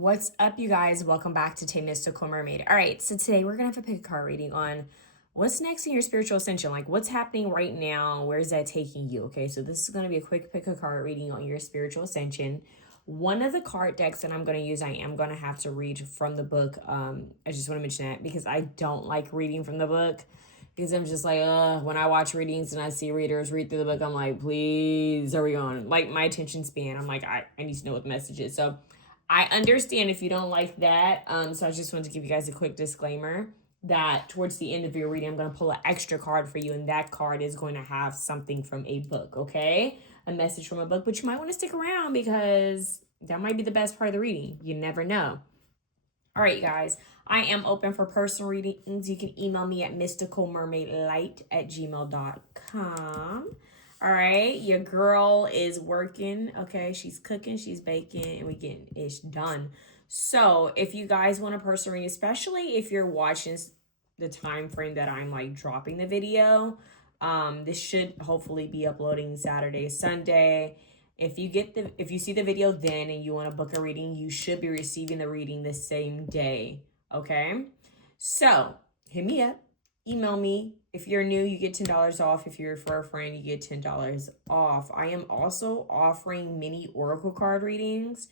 What's up, you guys? Welcome back to TayMysticalMermaid. All right, so today we're going to have a pick a card reading on what's next in your spiritual ascension. Like, what's happening right now? Where is that taking you? Okay, so this is going to be a quick pick a card reading on your spiritual ascension. One of the card decks that I'm going to use, I am going to have to read from the book. I just want to mention that because I don't like reading from the book. Because I'm just like, when I watch readings and I see readers read through the book, I'm like, please, are we on? Like, my attention span, I'm like, I need to know what the message is. So I understand if you don't like that. So I just wanted to give you guys a quick disclaimer that towards the end of your reading, I'm going to pull an extra card for you. And that card is going to have something from a book, okay? A message from a book. But you might want to stick around because that might be the best part of the reading. You never know. All right, guys. I am open for personal readings. You can email me at mysticalmermaidlight@gmail.com. All right, your girl is working. Okay, she's cooking, she's baking, and we getting ish done. So if you guys want a personal reading, especially if you're watching the time frame that I'm like dropping the video, this should hopefully be uploading Saturday, Sunday. If you see the video then and you want to book a reading, you should be receiving the reading the same day. Okay, so hit me up, email me. If you're new, you get $10 off. If you refer a friend, you get $10 off. I am also offering mini oracle card readings.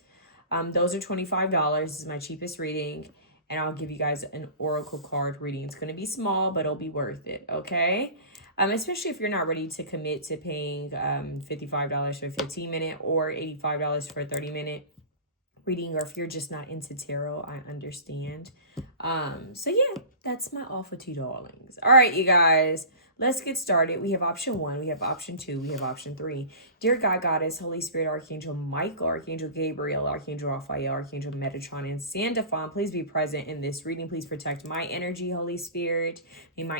Those are $25. This is my cheapest reading, and I'll give you guys an oracle card reading. It's going to be small, but it'll be worth it, okay? Especially if you're not ready to commit to paying $55 for a 15-minute or $85 for a 30-minute reading, or if you're just not into tarot, I understand. So yeah, that's my offer to you darlings. All right, you guys, let's get started. We have option 1, we have option 2, we have option 3. Dear God, Goddess, Holy Spirit, Archangel Michael, Archangel Gabriel, Archangel Raphael, Archangel Metatron, and Sandalphon, please be present in this reading. Please protect my energy, Holy Spirit. May my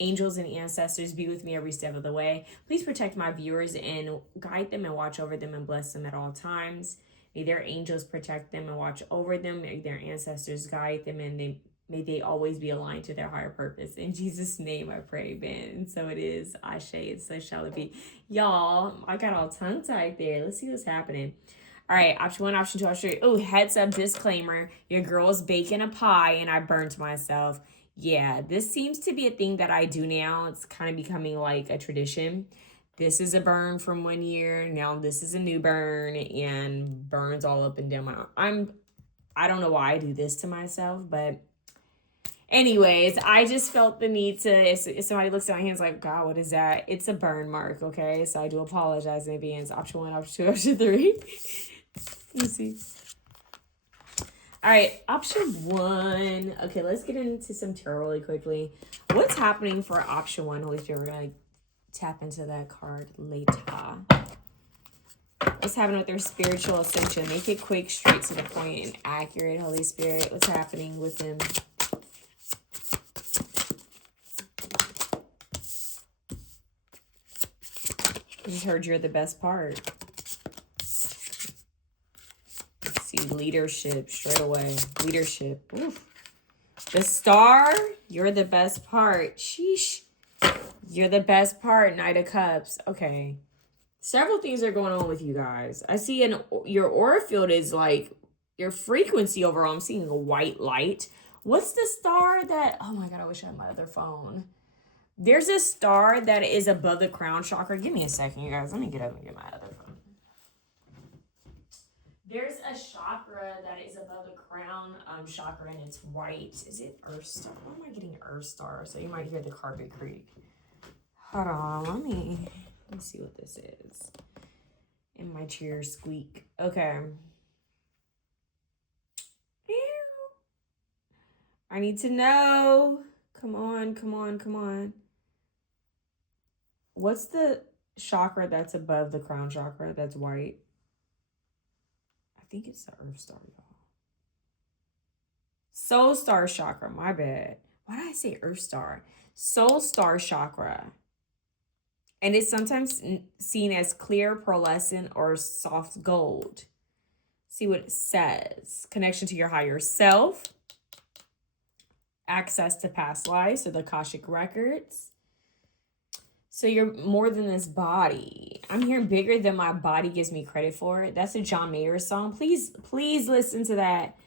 angels and ancestors be with me every step of the way. Please protect my viewers and guide them and watch over them and bless them at all times. May their angels protect them and watch over them. May their ancestors guide them, and may they always be aligned to their higher purpose. In Jesus' name I pray, amen. And so it is, Ashe, and so shall it be. Y'all, I got all tongue-tied there. Let's see what's happening. All right, option 1, option 2, option 3. Oh, heads up, disclaimer. Your girl's baking a pie and I burnt myself. Yeah, this seems to be a thing that I do now. It's kind of becoming like a tradition. This is a burn from 1 year. Now this is a new burn, and burns all up and down my arm. I don't know why I do this to myself, but anyways, I just felt the need to, if somebody looks at my hands like, God, what is that? It's a burn mark, okay? So I do apologize in advance. Option 1, option 2, option 3. Let's see. All right, option 1. Okay, let's get into some tarot really quickly. What's happening for option 1, Holy Spirit? We're going to tap into that card later. What's happening with their spiritual ascension? Make it quick, straight to the point, and accurate, Holy Spirit. What's happening with them? I just heard you're the best part. Let's see, leadership straight away. Leadership. Oof. The Star, you're the best part. Sheesh. You're the best part, Knight of Cups. Okay. Several things are going on with you guys. I see your aura field is like your frequency overall. I'm seeing a white light. What's the star that... Oh my God, I wish I had my other phone. There's a star that is above the crown chakra. Give me a second, you guys. Let me get up and get my other phone. There's a chakra that is above the crown chakra, and it's white. Is it Earth Star? Why am I getting Earth Star? So you might hear the carpet creak. Hold on, let me see what this is. And my chair squeak. Okay. Ew. I need to know. Come on, come on, come on. What's the chakra that's above the crown chakra that's white? I think it's the Earth Star, y'all. Soul Star chakra, my bad. Why did I say Earth Star? Soul Star chakra. And it's sometimes seen as clear, pearlescent, or soft gold. See what it says. Connection to your higher self. Access to past lives, or the Akashic records. So you're more than this body. I'm hearing bigger than my body gives me credit for. That's a John Mayer song. Please listen to that.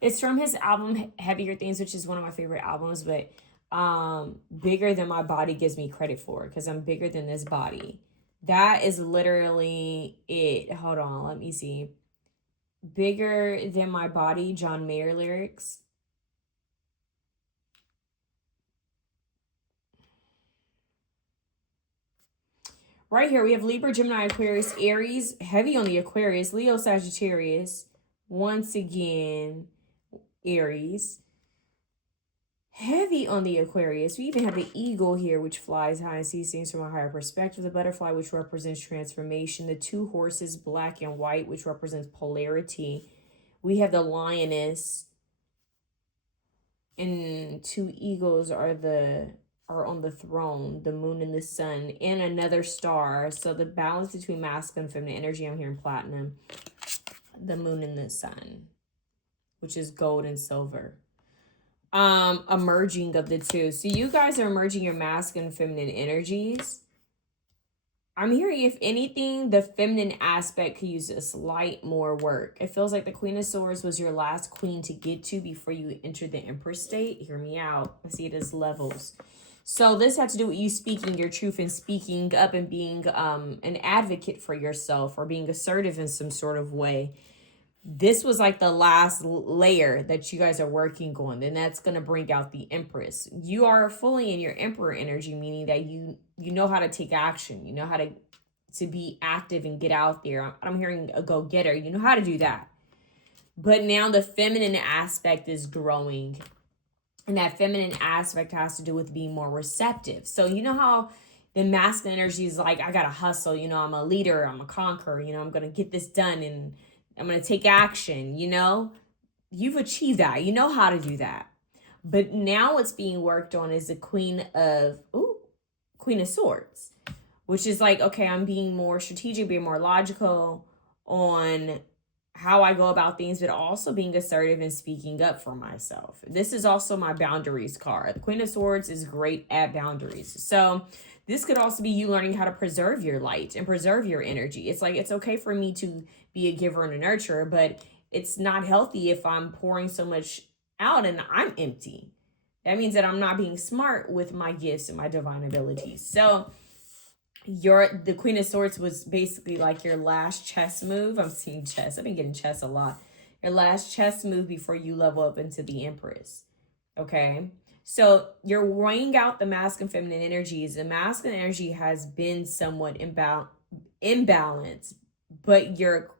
It's from his album Heavier Things, which is one of my favorite albums, but bigger than my body gives me credit for, because I'm bigger than this body. That is literally it. Hold on, let me see. Bigger than my body, John Mayer lyrics. Right here, we have Libra, Gemini, Aquarius, Aries, heavy on the Aquarius, Leo, Sagittarius. Once again, Aries. Heavy on the Aquarius. We even have the eagle here, which flies high and sees things from a higher perspective. The butterfly, which represents transformation. The two horses, black and white, which represents polarity. We have the lioness. And two eagles are on the throne, the moon and the sun, and another star. So the balance between masculine and feminine energy, I'm hearing platinum, the moon and the sun, which is gold and silver. A merging of the two. So you guys are merging your masculine and feminine energies. I'm hearing, if anything, the feminine aspect could use a slight more work. It feels like the Queen of Swords was your last queen to get to before you entered the Empress state. Hear me out. I see it as levels. So this had to do with you speaking your truth and speaking up and being an advocate for yourself, or being assertive in some sort of way. This was like the last layer that you guys are working on, and that's going to bring out the Empress. You are fully in your Emperor energy, meaning that you know how to take action. You know how to be active and get out there. I'm hearing a go-getter. You know how to do that. But now the feminine aspect is growing. And that feminine aspect has to do with being more receptive. So you know how the masculine energy is like, I got to hustle. You know, I'm a leader. I'm a conqueror. You know, I'm going to get this done and I'm going to take action. You know, you've achieved that. You know how to do that. But now what's being worked on is the Queen of Swords, which is like, okay, I'm being more strategic, being more logical on how I go about things, but also being assertive and speaking up for myself. This is also my boundaries card. The Queen of Swords is great at boundaries. So this could also be you learning how to preserve your light and preserve your energy. It's like, it's okay for me to be a giver and a nurturer, but it's not healthy if I'm pouring so much out and I'm empty. That means that I'm not being smart with my gifts and my divine abilities. So the Queen of Swords was basically like your last chess move. I'm seeing chess. I've been getting chess a lot. Your last chess move before you level up into the Empress. Okay. So you're weighing out the masculine and feminine energies. The masculine energy has been somewhat imbalanced, but your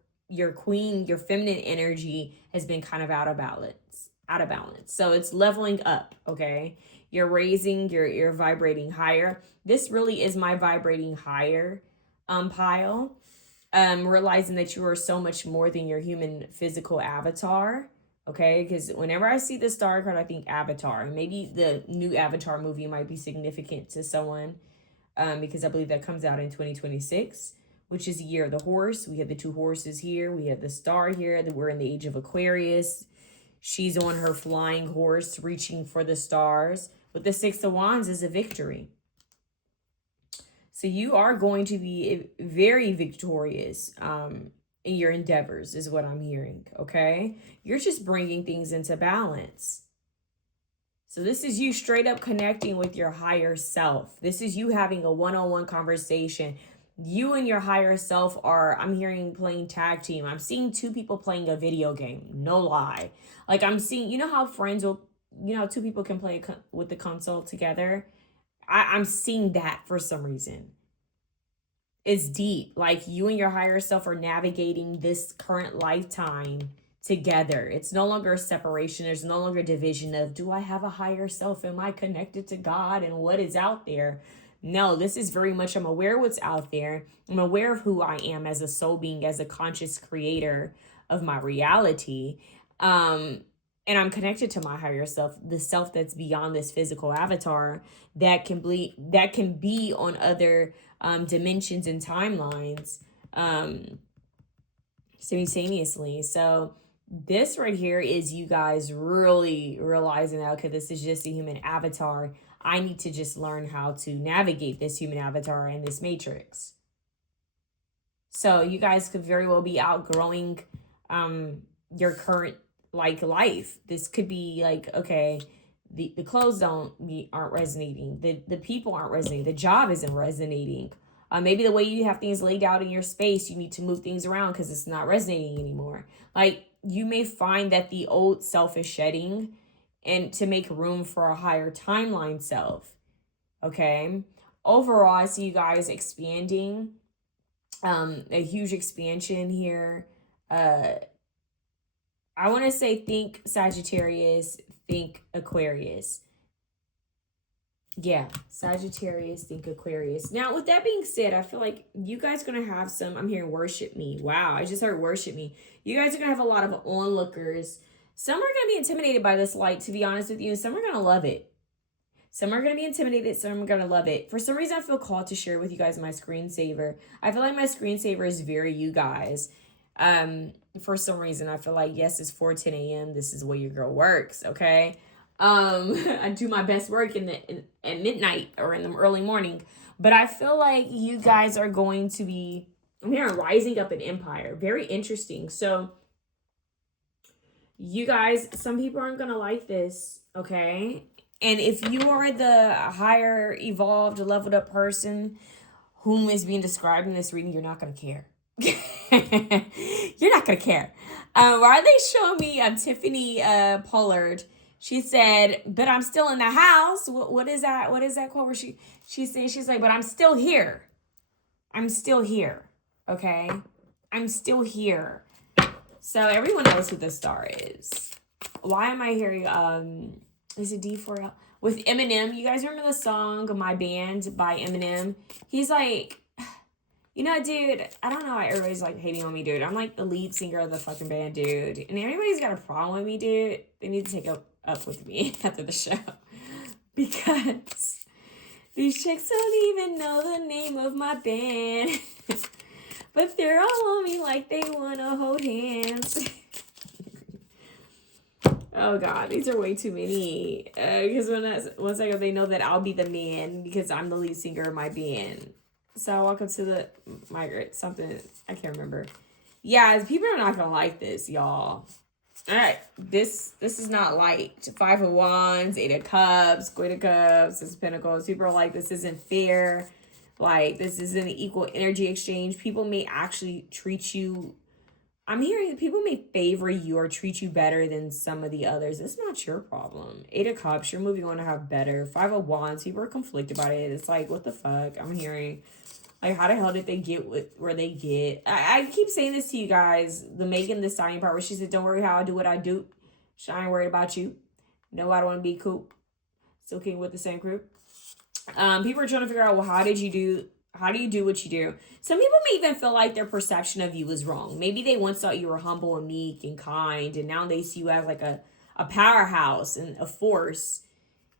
queen, your feminine energy has been kind of out of balance. So it's leveling up. Okay. You're raising, you're vibrating higher. This really is my vibrating higher pile. Realizing that you are so much more than your human physical avatar. Okay, because whenever I see the star card, I think Avatar. Maybe the new Avatar movie might be significant to someone, because I believe that comes out in 2026, which is the year of the horse. We have the two horses here. We have the star here. We're in the age of Aquarius. She's on her flying horse, reaching for the stars. But the Six of Wands is a victory. So you are going to be very victorious in your endeavors, is what I'm hearing, okay? You're just bringing things into balance. So this is you straight up connecting with your higher self. This is you having a one-on-one conversation. You and your higher self are, I'm hearing, playing tag team. I'm seeing two people playing a video game. No lie. Like I'm seeing, you know how friends will, you know, two people can play with the console together? I'm seeing that for some reason. It's deep. Like you and your higher self are navigating this current lifetime together. It's no longer a separation. There's no longer a division of, do I have a higher self? Am I connected to God and what is out there? No, this is very much, I'm aware of what's out there. I'm aware of who I am as a soul being, as a conscious creator of my reality. And I'm connected to my higher self, the self that's beyond this physical avatar, that can be on other dimensions and timelines simultaneously. So this right here is you guys really realizing that, okay, this is just a human avatar. I need to just learn how to navigate this human avatar in this matrix. So you guys could very well be outgrowing your current like life. This could be like, okay, the clothes aren't resonating. The people aren't resonating. The job isn't resonating. Maybe the way you have things laid out in your space, you need to move things around because it's not resonating anymore. Like, you may find that the old self is shedding and to make room for a higher timeline self. Okay. Overall, I see you guys expanding. A huge expansion here. I want to say think Sagittarius, think Aquarius. Yeah, Sagittarius, think Aquarius. Now, with that being said, I feel like you guys are going to have some, I'm hearing worship me. Wow, I just heard worship me. You guys are going to have a lot of onlookers. Some are going to be intimidated by this light, to be honest with you. Some are going to love it. Some are going to be intimidated. Some are going to love it. For some reason, I feel called to share with you guys my screensaver. I feel like my screensaver is very you guys. For some reason, I feel like, yes, it's 4:10 a.m. This is where your girl works, okay? I do my best work at midnight or in the early morning. But I feel like you guys are going to be, I'm hearing rising up an empire. Very interesting. So you guys, some people aren't going to like this, okay? And if you are the higher, evolved, leveled up person whom is being described in this reading, you're not going to care. You're not going to care. Why are they showing me Tiffany Pollard? She said, but I'm still in the house. What is that? What is that quote where she's like, but I'm still here. I'm still here. Okay? I'm still here. So everyone knows who the star is. Why am I hearing, is it D4L? With Eminem, you guys remember the song My Band by Eminem? He's like, you know, dude, I don't know why everybody's like hating on me, dude. I'm like the lead singer of the fucking band, dude. And anybody's got a problem with me, dude, they need to take up with me after the show. Because these chicks don't even know the name of my band. But they're all on me like they want to hold hands. Oh, God, these are way too many. Because once I go, they know that I'll be the man because I'm the lead singer of my band. So welcome to the migrate something. I can't remember. Yeah, people are not going to like this, y'all. All right, this is not light. 5 of Wands, 8 of Cups, Queen of Cups, 6 of Pentacles. People are like, this isn't fair. Like, this isn't an equal energy exchange. People may actually treat you, I'm hearing people may favor you or treat you better than some of the others. It's not your problem. 8 of Cups, you're moving on to have better. 5 of Wands, people are conflicted about it. It's like, what the fuck? I'm hearing, like, how the hell did they get where they get? I keep saying this to you guys. The Megan Thee Stallion part where she said, don't worry how I do what I do. I ain't worried about you. No, I don't want to be cool. Still king with the same crew. People are trying to figure out, well, how do you do what you do? Some people may even feel like their perception of you is wrong. Maybe they once thought you were humble and meek and kind, and now they see you as like a powerhouse and a force.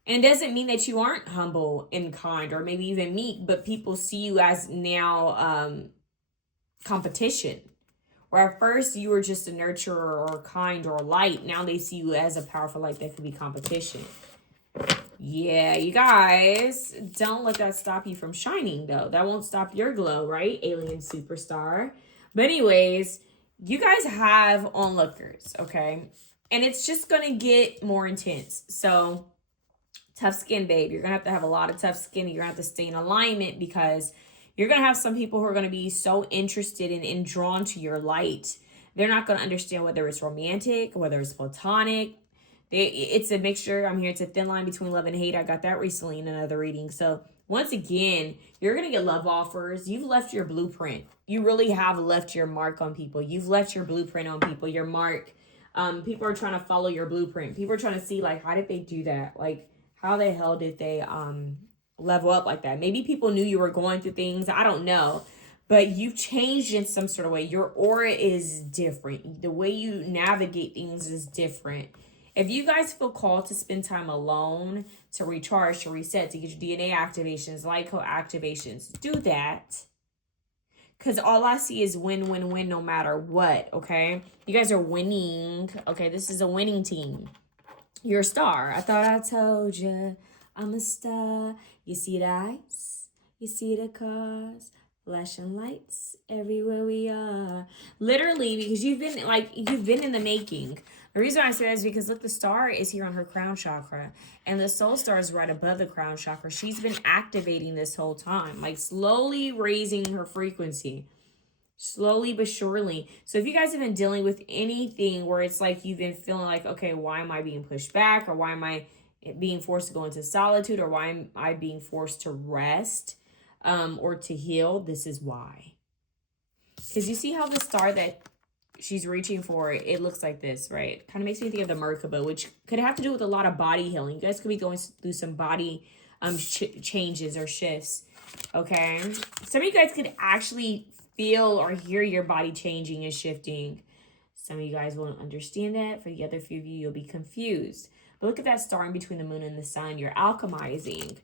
And it doesn't mean that you aren't humble and kind or maybe even meek, but people see you as now competition. Where at first you were just a nurturer or kind or light, now they see you as a powerful light that could be competition. Yeah, you guys, don't let that stop you from shining, though. That won't stop your glow, right? Alien superstar. But anyways, you guys have onlookers, okay? And it's just going to get more intense. So, tough skin, babe. You're going to have a lot of tough skin. You're going to have to stay in alignment because you're going to have some people who are going to be so interested and drawn to your light. They're not going to understand whether it's romantic, whether it's platonic. It's a mixture. I'm here. It's a thin line between love and hate. I got that recently in another reading. So once again, you're going to get love offers. You've left your blueprint. You really have left your mark on people. You've left your blueprint on people, your mark. People are trying to follow your blueprint. People are trying to see, like, how did they do that? Like, how the hell did they level up like that? Maybe people knew you were going through things. I don't know. But you've changed in some sort of way. Your aura is different. The way you navigate things is different. If you guys feel called to spend time alone, to recharge, to reset, to get your DNA activations, light code activations, do that. Because all I see is win, win, win no matter what, okay? You guys are winning, okay? This is a winning team. You're a star. I thought I told you. I'm a star. You see the ice? You see the cars? Flashing lights everywhere we are. Literally, because you've been in the making. The reason I say that is because look, the star is here on her crown chakra, and the soul star is right above the crown chakra. She's been activating this whole time, like slowly raising her frequency. Slowly but surely. So if you guys have been dealing with anything where it's like you've been feeling like, okay, why am I being pushed back? Or why am I being forced to go into solitude? Or why am I being forced to rest or to heal? This is why. Because you see how the star that she's reaching for, it looks like this, right? Kind of makes me think of the Merkaba, which could have to do with a lot of body healing. You guys could be going through some body changes or shifts, okay? Some of you guys could actually feel or hear your body changing and shifting. Some of you guys won't understand that. For the other few of you, you'll be confused. But look at that star in between the moon and the sun. You're alchemizing.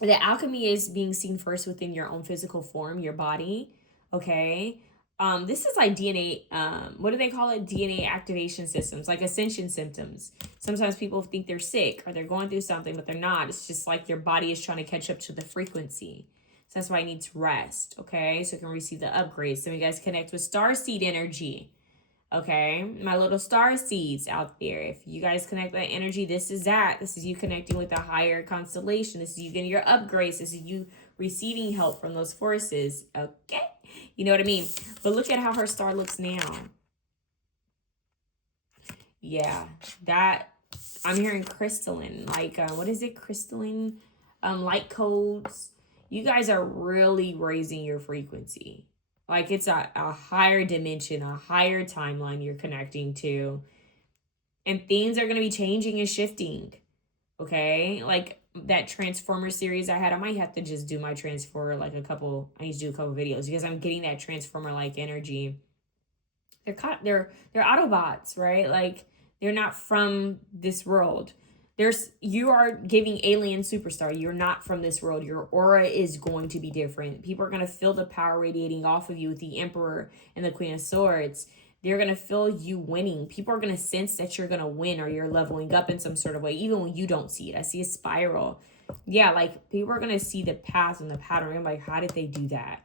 The alchemy is being seen first within your own physical form, your body, okay? This is like DNA, what do they call it? DNA activation systems, like ascension symptoms. Sometimes people think they're sick or they're going through something, but they're not. It's just like your body is trying to catch up to the frequency. So that's why it needs rest, okay? So it can receive the upgrades. So you guys connect with star seed energy, okay? My little star seeds out there. If you guys connect that energy, this is that. This is you connecting with a higher constellation. This is you getting your upgrades. This is you receiving help from those forces, okay? You know what I mean? But look at how her star looks now. Yeah, that, I'm hearing crystalline, like, what is it? Crystalline, light codes. You guys are really raising your frequency. Like it's a higher dimension, a higher timeline you're connecting to. And things are going to be changing and shifting. Okay? Like that Transformer series I had, I might have to just do my Transformer like I need to do a couple videos because I'm getting that Transformer-like energy. They're Autobots, right? Like they're not from this world. You are giving alien superstar. You're not from this world. Your aura is going to be different. People are going to feel the power radiating off of you with the Emperor and the Queen of Swords. They're going to feel you winning. People are going to sense that you're going to win or you're leveling up in some sort of way, even when you don't see it. I see a spiral. Yeah, like people are going to see the path and the pattern. I'm like, how did they do that?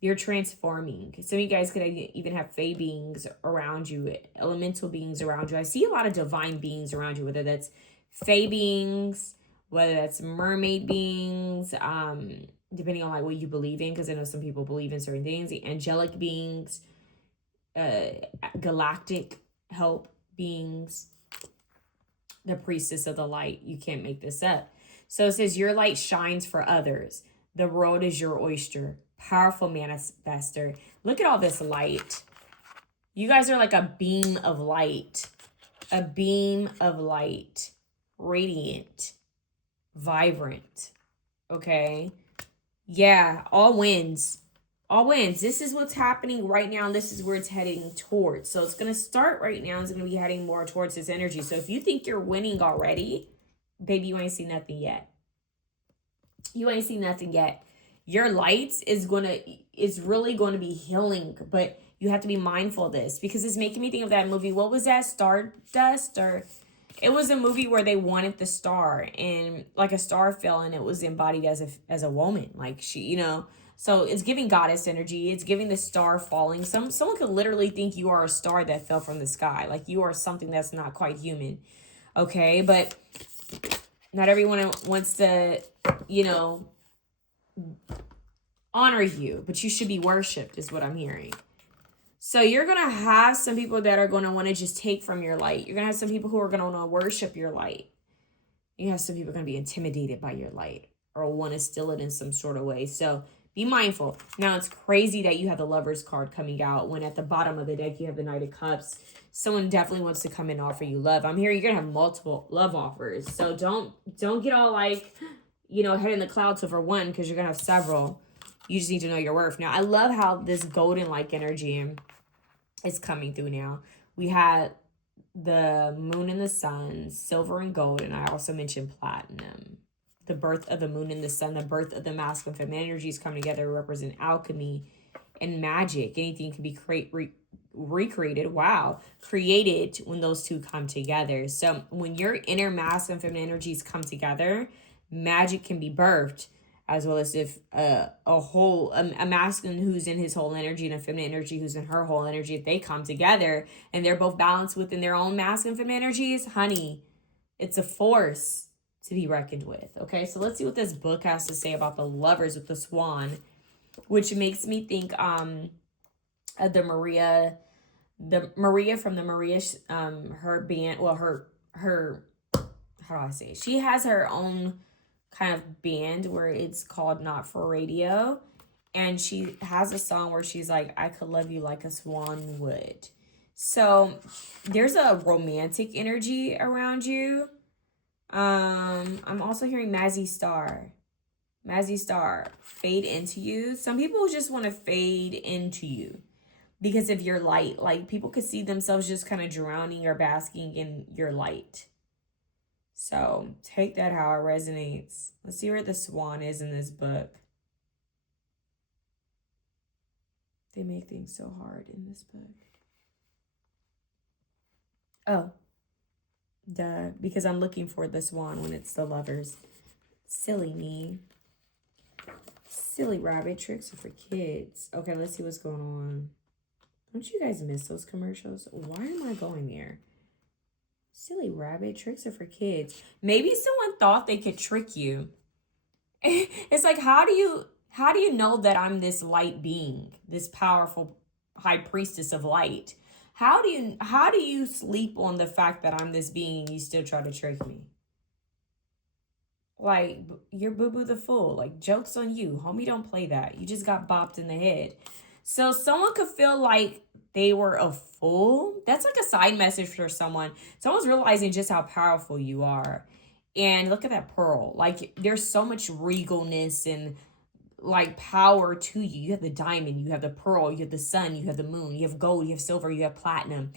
You're transforming. Some of you guys could even have fae beings around you, elemental beings around you. I see a lot of divine beings around you, whether that's fae beings, whether that's mermaid beings, depending on like what you believe in, because I know some people believe in certain things, the angelic beings, galactic help beings, the priestess of the light. You can't make this up. So it says your light shines for others. The world is your oyster. Powerful manifester. Look at all this light. You guys are like a beam of light. A beam of light. Radiant. Vibrant. Okay? Yeah, all wins. All wins. This is what's happening right now. And this is where it's heading towards. So it's going to start right now. It's going to be heading more towards this energy. So if you think you're winning already, baby, you ain't seen nothing yet. You ain't seen nothing yet. Your lights is really going to be healing, but you have to be mindful of this because it's making me think of that movie. What was that? Stardust? Or it was a movie where they wanted the star and like a star fell and it was embodied as a woman. Like she, you know, so it's giving goddess energy. It's giving the star falling. Someone could literally think you are a star that fell from the sky. Like you are something that's not quite human. Okay. But not everyone wants to, you know, honor you, but you should be worshipped is what I'm hearing. So you're going to have some people that are going to want to just take from your light. You're going to have some people who are going to want to worship your light. You have some people going to be intimidated by your light or want to steal it in some sort of way. So be mindful. Now it's crazy that you have the Lover's card coming out when at the bottom of the deck you have the Knight of Cups. Someone definitely wants to come and offer you love. I'm hearing you're going to have multiple love offers. So don't get all like, you know, head in the clouds over one because you're going to have several. You just need to know your worth. Now, I love how this golden-like energy is coming through now. We had the moon and the sun, silver and gold, and I also mentioned platinum. The birth of the moon and the sun, the birth of the masculine and feminine energies coming together represent alchemy and magic. Anything can be recreated, wow, created when those two come together. So when your inner masculine and feminine energies come together, magic can be birthed, as well as if a masculine who's in his whole energy and a feminine energy who's in her whole energy, if they come together and they're both balanced within their own masculine and feminine energies, honey, it's a force to be reckoned with. Okay, so let's see what this book has to say about the lovers with the swan, which makes me think of the Maria from the Maria her band, well, her how do I say it? She has her own kind of band where it's called Not for Radio, and she has a song where she's like, I could love you like a swan would. So there's a romantic energy around you. I'm also hearing Mazzy Star, fade into you. Some people just want to fade into you because of your light. Like, people could see themselves just kind of drowning or basking in your light. So take that how it resonates. Let's see where the swan is in this book. They make things so hard in this book. Oh, duh, because I'm looking for the swan when it's the lovers. Silly me. Silly rabbit, tricks are for kids. Okay, let's see what's going on. Don't you guys miss those commercials? Why am I going there? Silly rabbit, tricks are for kids. Maybe someone thought they could trick you. It's like, how do you know that I'm this light being, this powerful high priestess of light? How do you sleep on the fact that I'm this being and you still try to trick me? Like, you're boo-boo the fool. Like, joke's on you. Homie, don't play that. You just got bopped in the head. So someone could feel like they were a fool. That's like a side message for someone. Someone's realizing just how powerful you are. And look at that pearl. Like, there's so much regalness and like power to you. You have the diamond, you have the pearl, you have the sun, you have the moon, you have gold, you have silver, you have platinum.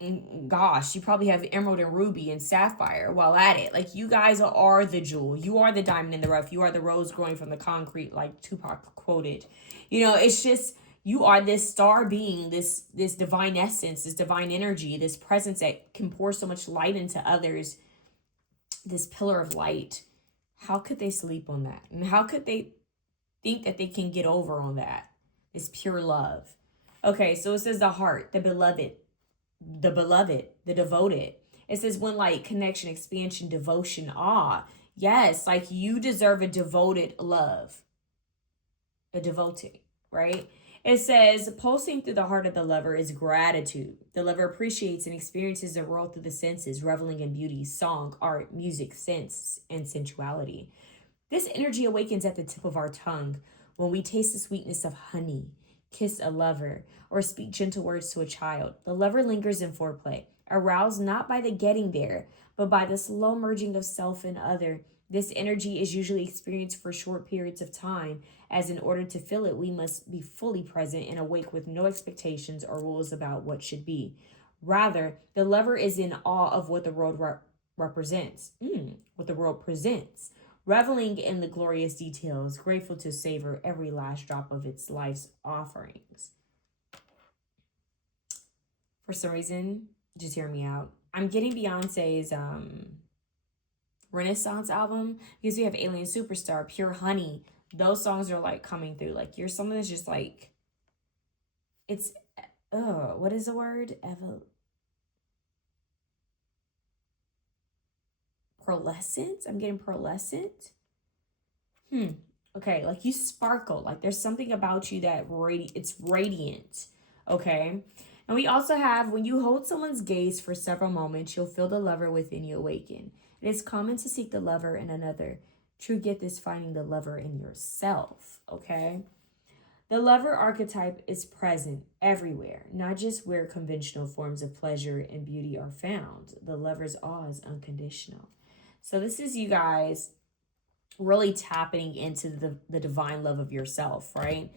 And gosh, you probably have emerald and ruby and sapphire while at it. Like, you guys are the jewel. You are the diamond in the rough. You are the rose growing from the concrete, like Tupac quoted. You know, it's just, you are this star being, this divine essence, this divine energy, this presence that can pour so much light into others, this pillar of light. How could they sleep on that? And how could they think that they can get over on that? It's pure love. Okay, so it says the heart, the beloved, the devoted. It says when light, connection, expansion, devotion, awe. Yes, like, you deserve a devoted love. A devoted, right? It says pulsing through the heart of the lover is gratitude. The lover appreciates and experiences the world through the senses, reveling in beauty, song, art, music, sense, and sensuality. This energy awakens at the tip of our tongue when we taste the sweetness of honey, kiss a lover, or speak gentle words to a child. The lover lingers in foreplay, aroused not by the getting there, but by the slow merging of self and other. This energy is usually experienced for short periods of time, as in order to feel it, we must be fully present and awake with no expectations or rules about what should be. Rather, the lover is in awe of what the world represents, what the world presents, reveling in the glorious details, grateful to savor every last drop of its life's offerings. For some reason, just hear me out, I'm getting Beyonce's Renaissance album, because we have Alien Superstar, Pure Honey. Those songs are like coming through. Like, you're someone that's just like, it's, what is the word? Pearlescent? I'm getting pearlescent. Okay, like, you sparkle. Like, there's something about you that it's radiant. Okay. And we also have, when you hold someone's gaze for several moments, you'll feel the lover within you awaken. It is common to seek the lover in another. True gift is finding the lover in yourself, okay? The lover archetype is present everywhere, not just where conventional forms of pleasure and beauty are found. The lover's awe is unconditional. So this is you guys really tapping into the divine love of yourself, right?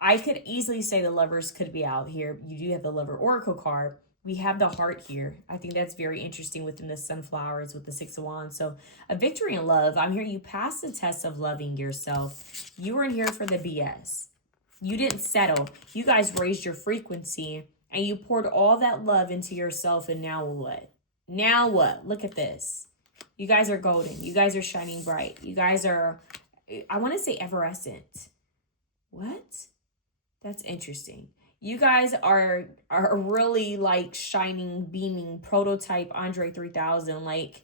I could easily say the lovers could be out here. You do have the lover oracle card. We have the heart here. I think that's very interesting within the sunflowers with the 6 of Wands. So a victory in love. I'm here. You passed the test of loving yourself. You weren't here for the BS. You didn't settle. You guys raised your frequency And you poured all that love into yourself, and now what? Now what? Look at this. You guys are golden. You guys are shining bright. You guys are, I want to say effervescent. What? That's interesting. You guys are really like shining, beaming, prototype Andre 3000, like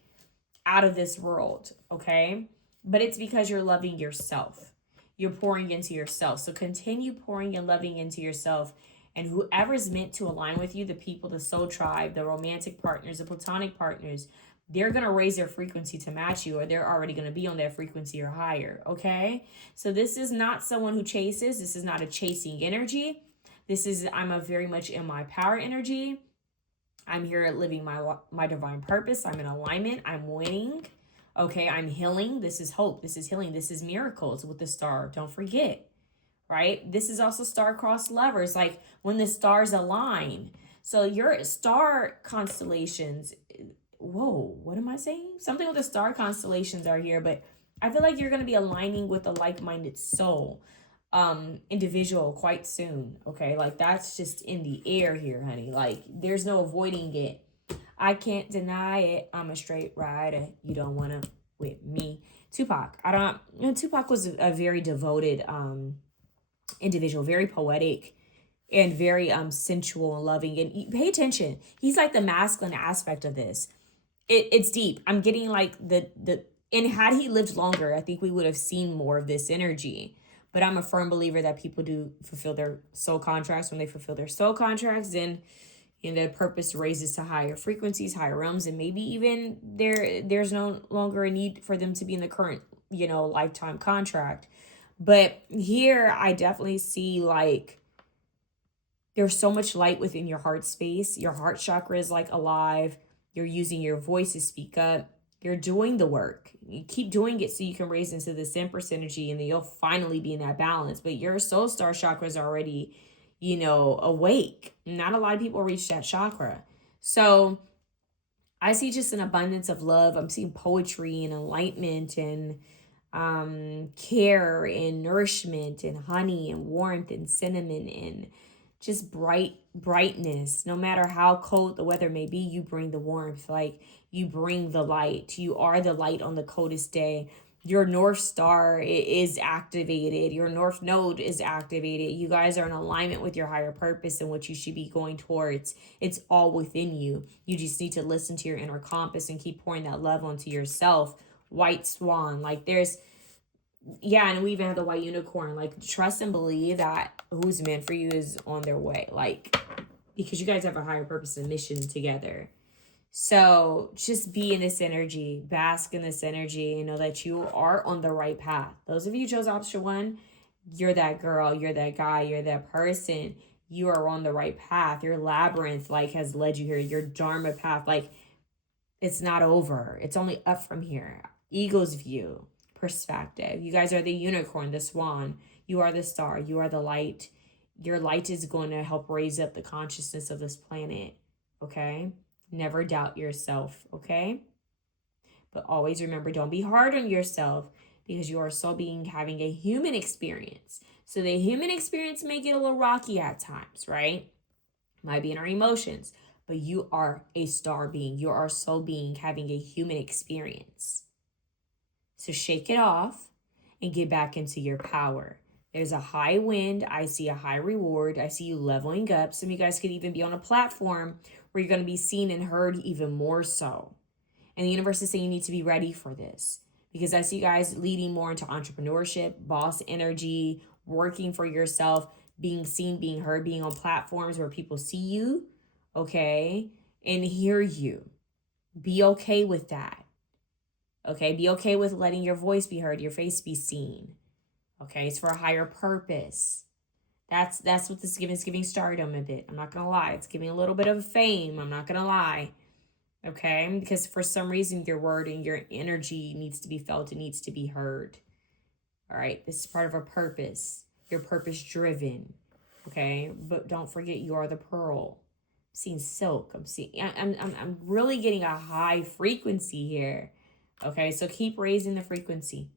out of this world, okay? But it's because you're loving yourself. You're pouring into yourself. So continue pouring and loving into yourself. And whoever's meant to align with you, the people, the soul tribe, the romantic partners, the platonic partners, they're going to raise their frequency to match you, or they're already going to be on that frequency or higher, okay? So this is not someone who chases. This is not a chasing energy. This is, I'm a very much in my power energy. I'm here living my divine purpose. I'm in alignment. I'm winning. Okay, I'm healing. This is hope. This is healing. This is miracles with the star. Don't forget, right? This is also star-crossed lovers, like when the stars align. So your star constellations, whoa, what am I saying? Something with the star constellations are here, but I feel like you're going to be aligning with a like-minded soul individual quite soon. Okay, like that's just in the air here, honey. Like there's no avoiding it. I can't deny it. I'm a straight rider. You don't want to with me. Tupac. I don't, you know, Tupac was a very devoted individual, very poetic and very sensual and loving. And pay attention, he's like the masculine aspect of this. It's deep. I'm getting like the and had he lived longer, I think we would have seen more of this energy. But I'm a firm believer that people do fulfill their soul contracts. When they fulfill their soul contracts, then their purpose raises to higher frequencies, higher realms, and maybe even there's no longer a need for them to be in the current, lifetime contract. But here I definitely see like there's so much light within your heart space. Your heart chakra is like alive. You're using your voice to speak up. You're doing the work. You keep doing it so you can raise into this Empress energy, and then you'll finally be in that balance. But your soul star chakra is already, awake. Not a lot of people reach that chakra. So I see just an abundance of love. I'm seeing poetry and enlightenment and care and nourishment and honey and warmth and cinnamon and just brightness. No matter how cold the weather may be, you bring the warmth. Like you bring the light. You are the light on the coldest day. Your North Star is activated. Your North Node is activated. You guys are in alignment with your higher purpose and what you should be going towards. It's all within you. You just need to listen to your inner compass and keep pouring that love onto yourself. White swan. Like there's, yeah, and we even have the white unicorn. Like trust and believe that who's meant for you is on their way. Like, because you guys have a higher purpose and mission together. So just be in this energy, bask in this energy, and know that you are on the right path. Those of you who chose option one, you're that girl, you're that guy, you're that person. You are on the right path. Your labyrinth has led you here. Your dharma path, it's not over. It's only up from here. Eagle's view, perspective. You guys are the unicorn, the swan. You are the star. You are the light. Your light is going to help raise up the consciousness of this planet. Okay? Never doubt yourself, okay? But always remember, don't be hard on yourself because you are so being having a human experience. So the human experience may get a little rocky at times, right? Might be in our emotions, but you are a star being. You are soul being having a human experience. So shake it off and get back into your power. There's a high wind. I see a high reward. I see you leveling up. Some of you guys could even be on a platform where you're going to be seen and heard even more so. And the universe is saying you need to be ready for this because I see you guys leading more into entrepreneurship, boss energy, working for yourself, being seen, being heard, being on platforms where people see you, okay, and hear you. Be okay with that. Okay, be okay with letting your voice be heard, your face be seen. Okay, it's for a higher purpose. That's what this is giving. It's giving stardom a bit. I'm not going to lie. It's giving a little bit of fame. I'm not going to lie. Okay? Because for some reason, your word and your energy needs to be felt. It needs to be heard. All right? This is part of a purpose. You're purpose-driven. Okay? But don't forget, you are the pearl. I'm seeing silk. I'm really getting a high frequency here. Okay? So keep raising the frequency.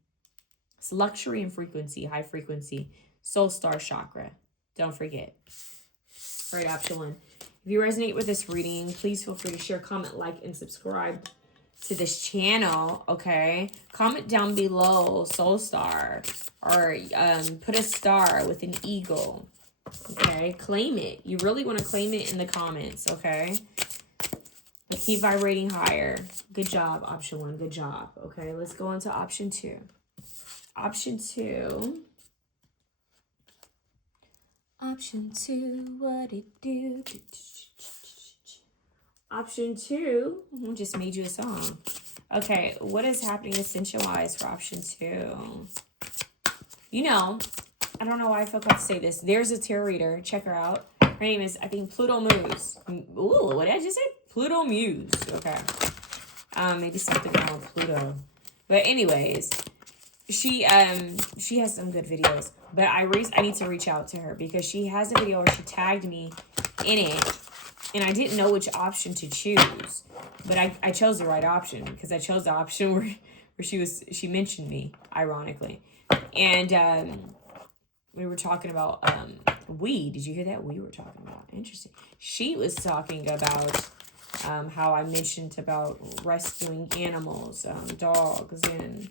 It's luxury and frequency, high frequency. Soul star chakra. Don't forget. All right, option one. If you resonate with this reading, please feel free to share, comment, like, and subscribe to this channel, okay? Comment down below, soul star, or put a star with an eagle, okay? Claim it. You really want to claim it in the comments, okay? But keep vibrating higher. Good job, option 1. Good job, okay? Let's go into option 2. Option 2. Option 2, what it do? Option 2, we just made you a song. Okay, what is happening ascension-wise for option 2? You know, I don't know why I feel called to say this. There's a tarot reader. Check her out. Her name is, I think, Pluto Muse. Ooh, what did I just say? Pluto Muse. Okay. Maybe something wrong with Pluto. But anyways, she has some good videos. But I need to reach out to her because she has a video where she tagged me in it. And I didn't know which option to choose. But I chose the right option because I chose the option where she mentioned me, ironically. And we were talking about we. Did you hear that? We were talking about. Interesting. She was talking about how I mentioned about rescuing animals, dogs, and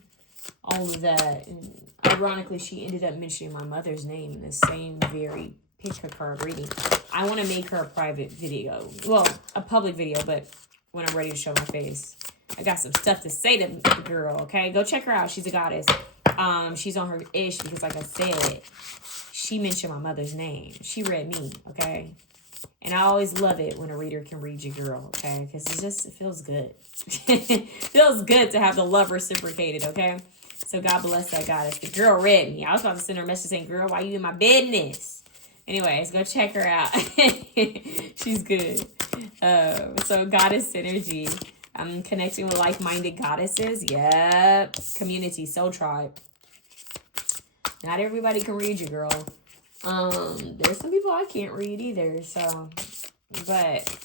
all of that. And ironically, she ended up mentioning my mother's name in the same very picture card reading. I want to make her a private video. Well, a public video, but when I'm ready to show my face. I got some stuff to say to the girl, okay? Go check her out. She's a goddess. She's on her ish because, like I said, she mentioned my mother's name. She read me, okay? And I always love it when a reader can read your girl, okay? Because it feels good. It feels good to have the love reciprocated, okay? So God bless that goddess. The girl read me. I was about to send her a message saying, girl, why you in my business? Anyways, go check her out. She's good. So goddess energy. I'm connecting with like-minded goddesses. Yep. Community, soul tribe. Not everybody can read you, girl. There's some people I can't read either. So, but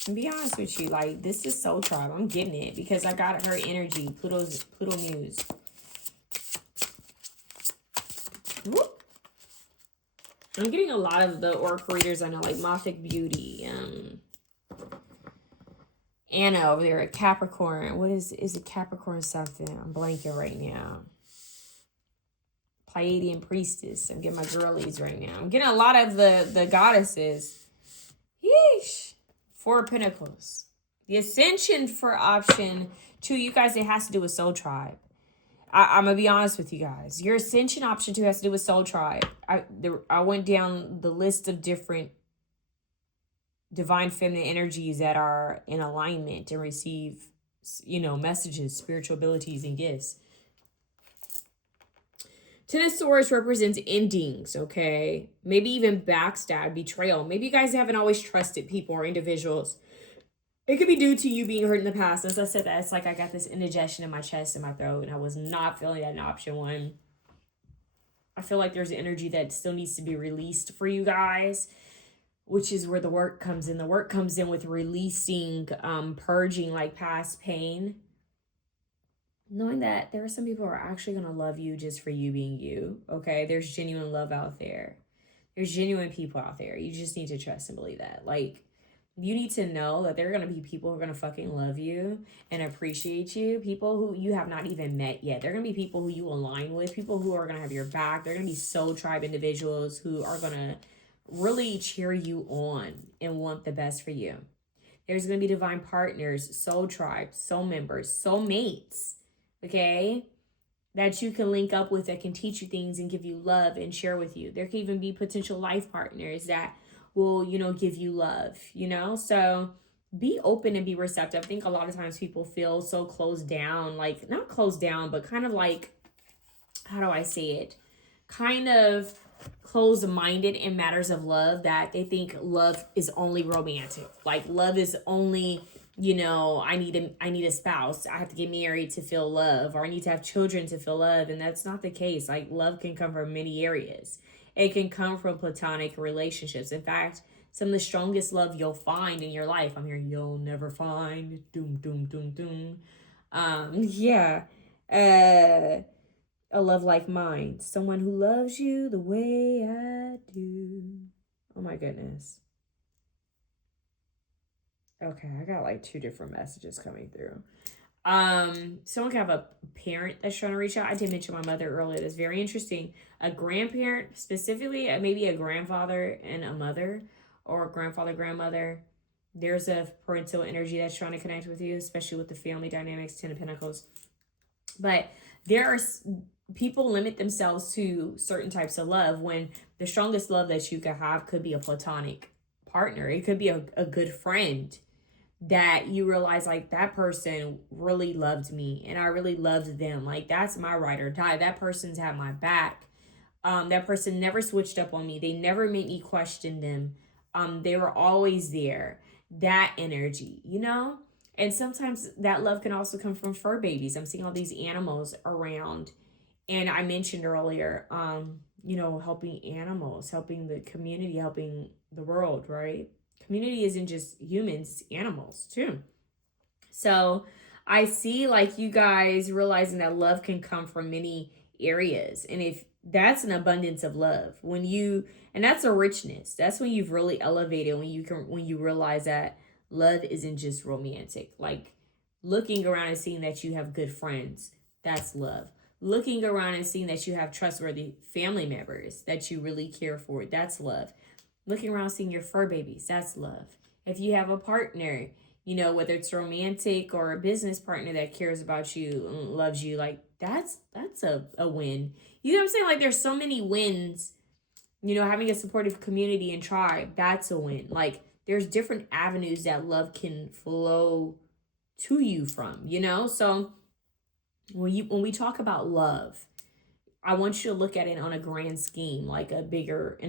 to be honest with you, like, this is soul tribe. I'm getting it because I got her energy. Pluto Muse. Whoop. I'm getting a lot of the oracle readers I know, like Moffic Beauty, Anna over there at Capricorn. What is it Capricorn something? I'm blanking right now. Pleiadian Priestess. I'm getting my girlies right now. I'm getting a lot of the goddesses. Yeesh. 4 of Pentacles. The Ascension for option 2. You guys, it has to do with Soul Tribe. I'm going to be honest with you guys. Your Ascension option 2 has to do with Soul Tribe. I went down the list of different divine feminine energies that are in alignment and receive, you know, messages, spiritual abilities, and gifts. Ten of Swords represents endings, okay? Maybe even backstab, betrayal. Maybe you guys haven't always trusted people or individuals. It could be due to you being hurt in the past. As I said that, it's like I got this indigestion in my chest and my throat, and I was not feeling that in option 1. I feel like there's energy that still needs to be released for you guys, which is where the work comes in. The work comes in with releasing, purging, like, past pain. Knowing that there are some people who are actually going to love you just for you being you, okay? There's genuine love out there. There's genuine people out there. You just need to trust and believe that. Like, you need to know that there are going to be people who are going to fucking love you and appreciate you. People who you have not even met yet. There are going to be people who you align with. People who are going to have your back. There are going to be soul tribe individuals who are going to really cheer you on and want the best for you. There's going to be divine partners, soul tribes, soul members, soul mates, okay, that you can link up with, that can teach you things and give you love and share with you. There can even be potential life partners that will, you know, give you love, you know? So be open and be receptive. I think a lot of times people feel so closed down, like, not closed down, but kind of like, how do I say it? Kind of closed-minded in matters of love, that they think love is only romantic. Like, love is only, you know, I need a spouse. I have to get married to feel love, or I need to have children to feel love. And that's not the case. Like, love can come from many areas. It can come from platonic relationships. In fact, some of the strongest love you'll find in your life, I'm hearing you'll never find, doom, doom, doom, doom. A love like mine. Someone who loves you the way I do. Oh my goodness. Okay, I got like 2 different messages coming through. Someone can have a parent that's trying to reach out. I did mention my mother earlier. That's very interesting. A grandparent, specifically, maybe a grandfather and a mother, or a grandfather, grandmother. There's a parental energy that's trying to connect with you, especially with the family dynamics, 10 of Pentacles. But there are people limit themselves to certain types of love when the strongest love that you could have could be a platonic partner. It could be a good friend that you realize like that person really loved me and I really loved them. Like that's my ride or die. That person's had my back. That person never switched up on me. They never made me question them. They were always there. That energy, you know? And sometimes that love can also come from fur babies. I'm seeing all these animals around. And I mentioned earlier, you know, helping animals, helping the community, helping the world, right? Community isn't just humans, animals too. So I see like you guys realizing that love can come from many areas. And if that's an abundance of love, when you, and that's a richness, that's when you've really elevated, when you realize that love isn't just romantic. Like looking around and seeing that you have good friends, that's love. Looking around and seeing that you have trustworthy family members that you really care for, that's love. Looking around seeing your fur babies, that's love. If you have a partner, you know, whether it's romantic or a business partner that cares about you and loves you, like that's a win. You know what I'm saying? Like there's so many wins. You know, having a supportive community and tribe, that's a win. Like there's different avenues that love can flow to you from, you know? So when we talk about love, I want you to look at it on a grand scheme, like in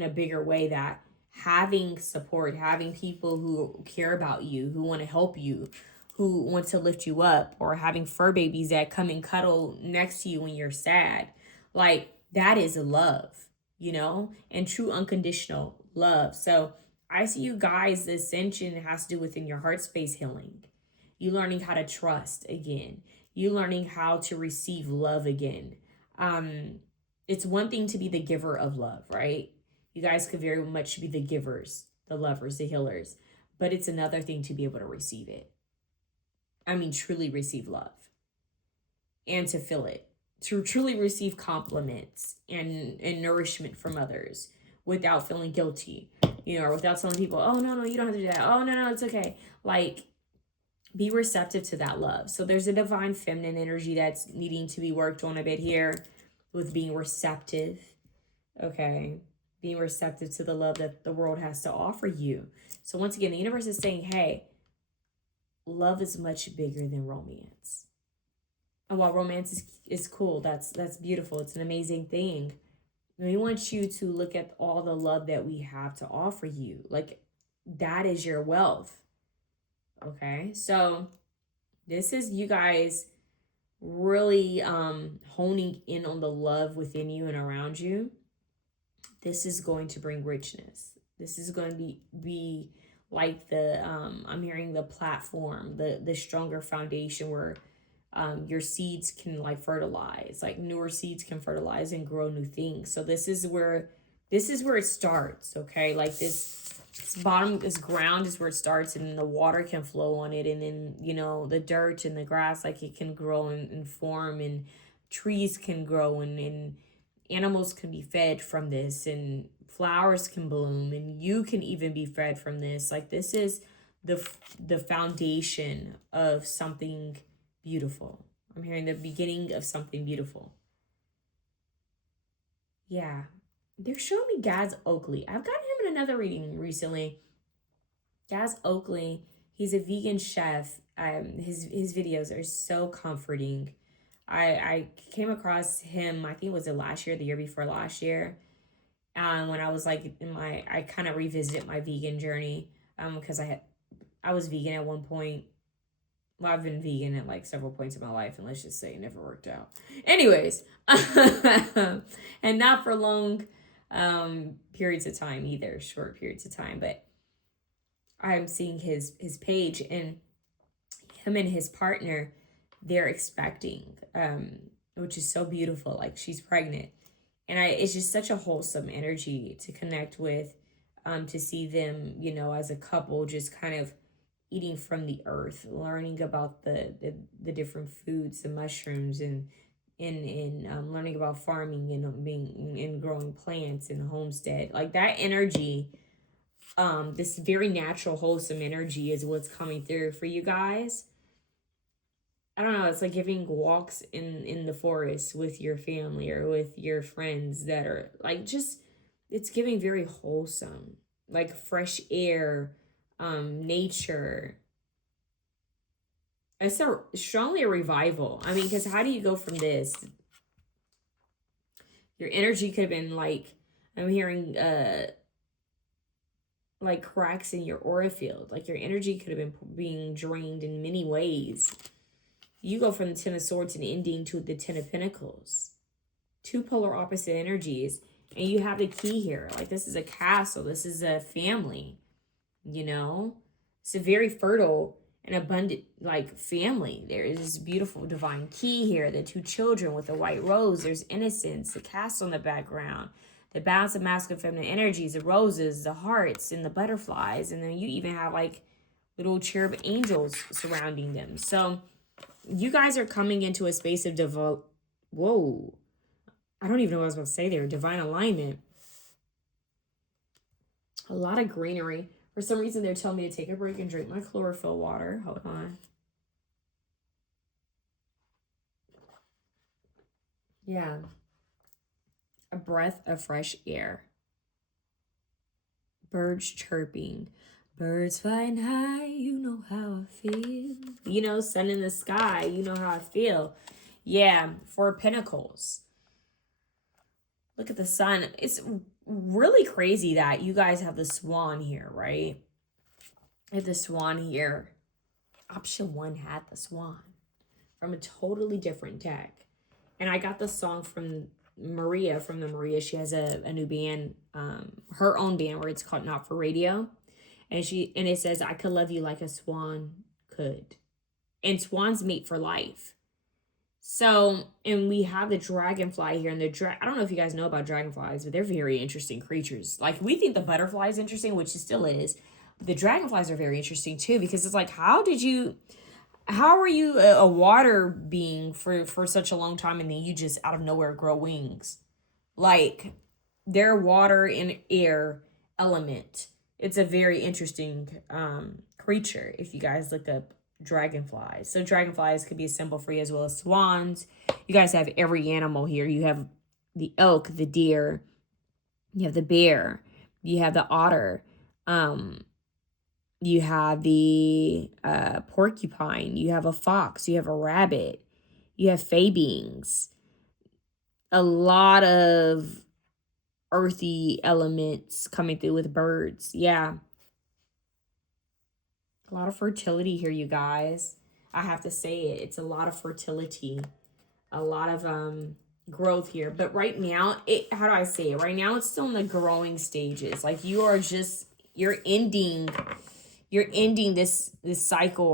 a bigger way, that having support, having people who care about you, who want to help you, who want to lift you up, or having fur babies that come and cuddle next to you when you're sad. Like that is love, you know, and true unconditional love. So I see you guys, the ascension has to do within your heart space healing. You learning how to trust again. You learning how to receive love again. It's one thing to be the giver of love, right? You guys could very much be the givers, the lovers, the healers, but it's another thing to be able to receive it. I mean, truly receive love and to feel it, to truly receive compliments and nourishment from others without feeling guilty, you know, or without telling people, oh, no, you don't have to do that. Oh, no, it's okay. Like, be receptive to that love. So there's a divine feminine energy that's needing to be worked on a bit here with being receptive, okay? Being receptive to the love that the world has to offer you. So once again, the universe is saying, hey, love is much bigger than romance. And while romance is cool, that's beautiful. It's an amazing thing. We want you to look at all the love that we have to offer you. Like that is your wealth. Okay? So this is you guys really honing in on the love within you and around you. This is going to bring richness. This is going to be like the I'm hearing the platform, the stronger foundation where your seeds can like fertilize, like newer seeds can fertilize and grow new things. So this is where it starts, okay? Like this bottom, this ground is where it starts, and then the water can flow on it, and then, you know, the dirt and the grass, like it can grow and form, and trees can grow, and animals can be fed from this, and flowers can bloom, and you can even be fed from this. Like this is the foundation of something beautiful. I'm hearing the beginning of something beautiful. Yeah. They're showing me Gaz Oakley. I've gotten him in another reading recently. Gaz Oakley, he's a vegan chef. His videos are so comforting. I came across him, I think it was the last year, the year before last year. When I was like I kind of revisited my vegan journey. Because I was vegan at one point. Well, I've been vegan at like several points in my life, and let's just say it never worked out. Anyways, and not for long periods of time either, short periods of time. But I'm seeing his page, and him and his partner, they're expecting, which is so beautiful. Like she's pregnant, and it's just such a wholesome energy to connect with, to see them, you know, as a couple, just kind of eating from the earth, learning about the different foods, the mushrooms, and learning about farming and being and growing plants in a homestead. Like that energy, this very natural, wholesome energy is what's coming through for you guys. I don't know, it's like giving walks in the forest with your family or with your friends that are like just it's giving very wholesome, like fresh air, nature. It's a strongly a revival. I mean, because how do you go from this? Your energy could have been like, I'm hearing like cracks in your aura field. Like your energy could have been being drained in many ways. You go from the Ten of Swords and ending to the Ten of Pentacles. Two polar opposite energies. And you have the key here. Like this is a castle. This is a family. You know? It's a very fertile and abundant like family. There is this beautiful divine key here. The two children with the white rose. There's innocence. The castle in the background. The balance of masculine and feminine energies. The roses, the hearts, and the butterflies. And then you even have like little cherub angels surrounding them. So you guys are coming into a space of whoa. I don't even know what I was about to say there. Divine alignment. A lot of greenery. For some reason, they're telling me to take a break and drink my chlorophyll water. Hold on. Yeah. A breath of fresh air. Birds chirping. Birds flying high, you know how I feel. You know, sun in the sky, you know how I feel. Yeah, Four of Pentacles. Look at the sun. It's really crazy that you guys have the swan here, right? I have the swan here. Option 1 had the swan from a totally different deck. And I got the song from Maria, from the Maria. She has a new band, her own band, where it's called Not for Radio. And it says, I could love you like a swan could. And swans mate for life. So, and we have the dragonfly here. And I don't know if you guys know about dragonflies, but they're very interesting creatures. Like, we think the butterfly is interesting, which it still is. But the dragonflies are very interesting, too. Because it's like, how are you a water being for such a long time, and then you just out of nowhere grow wings? Like, they're water and air element. It's a very interesting creature if you guys look up dragonflies. So dragonflies could be a symbol for you, as well as swans. You guys have every animal here. You have the elk, the deer, you have the bear, you have the otter, you have the porcupine, you have a fox, you have a rabbit, you have fey beings. A lot of earthy elements coming through with birds. Yeah. A lot of fertility here, you guys. I have to say it. It's a lot of fertility. A lot of growth here. But right now, how do I say it? Right now, it's still in the growing stages. Like you're ending this cycle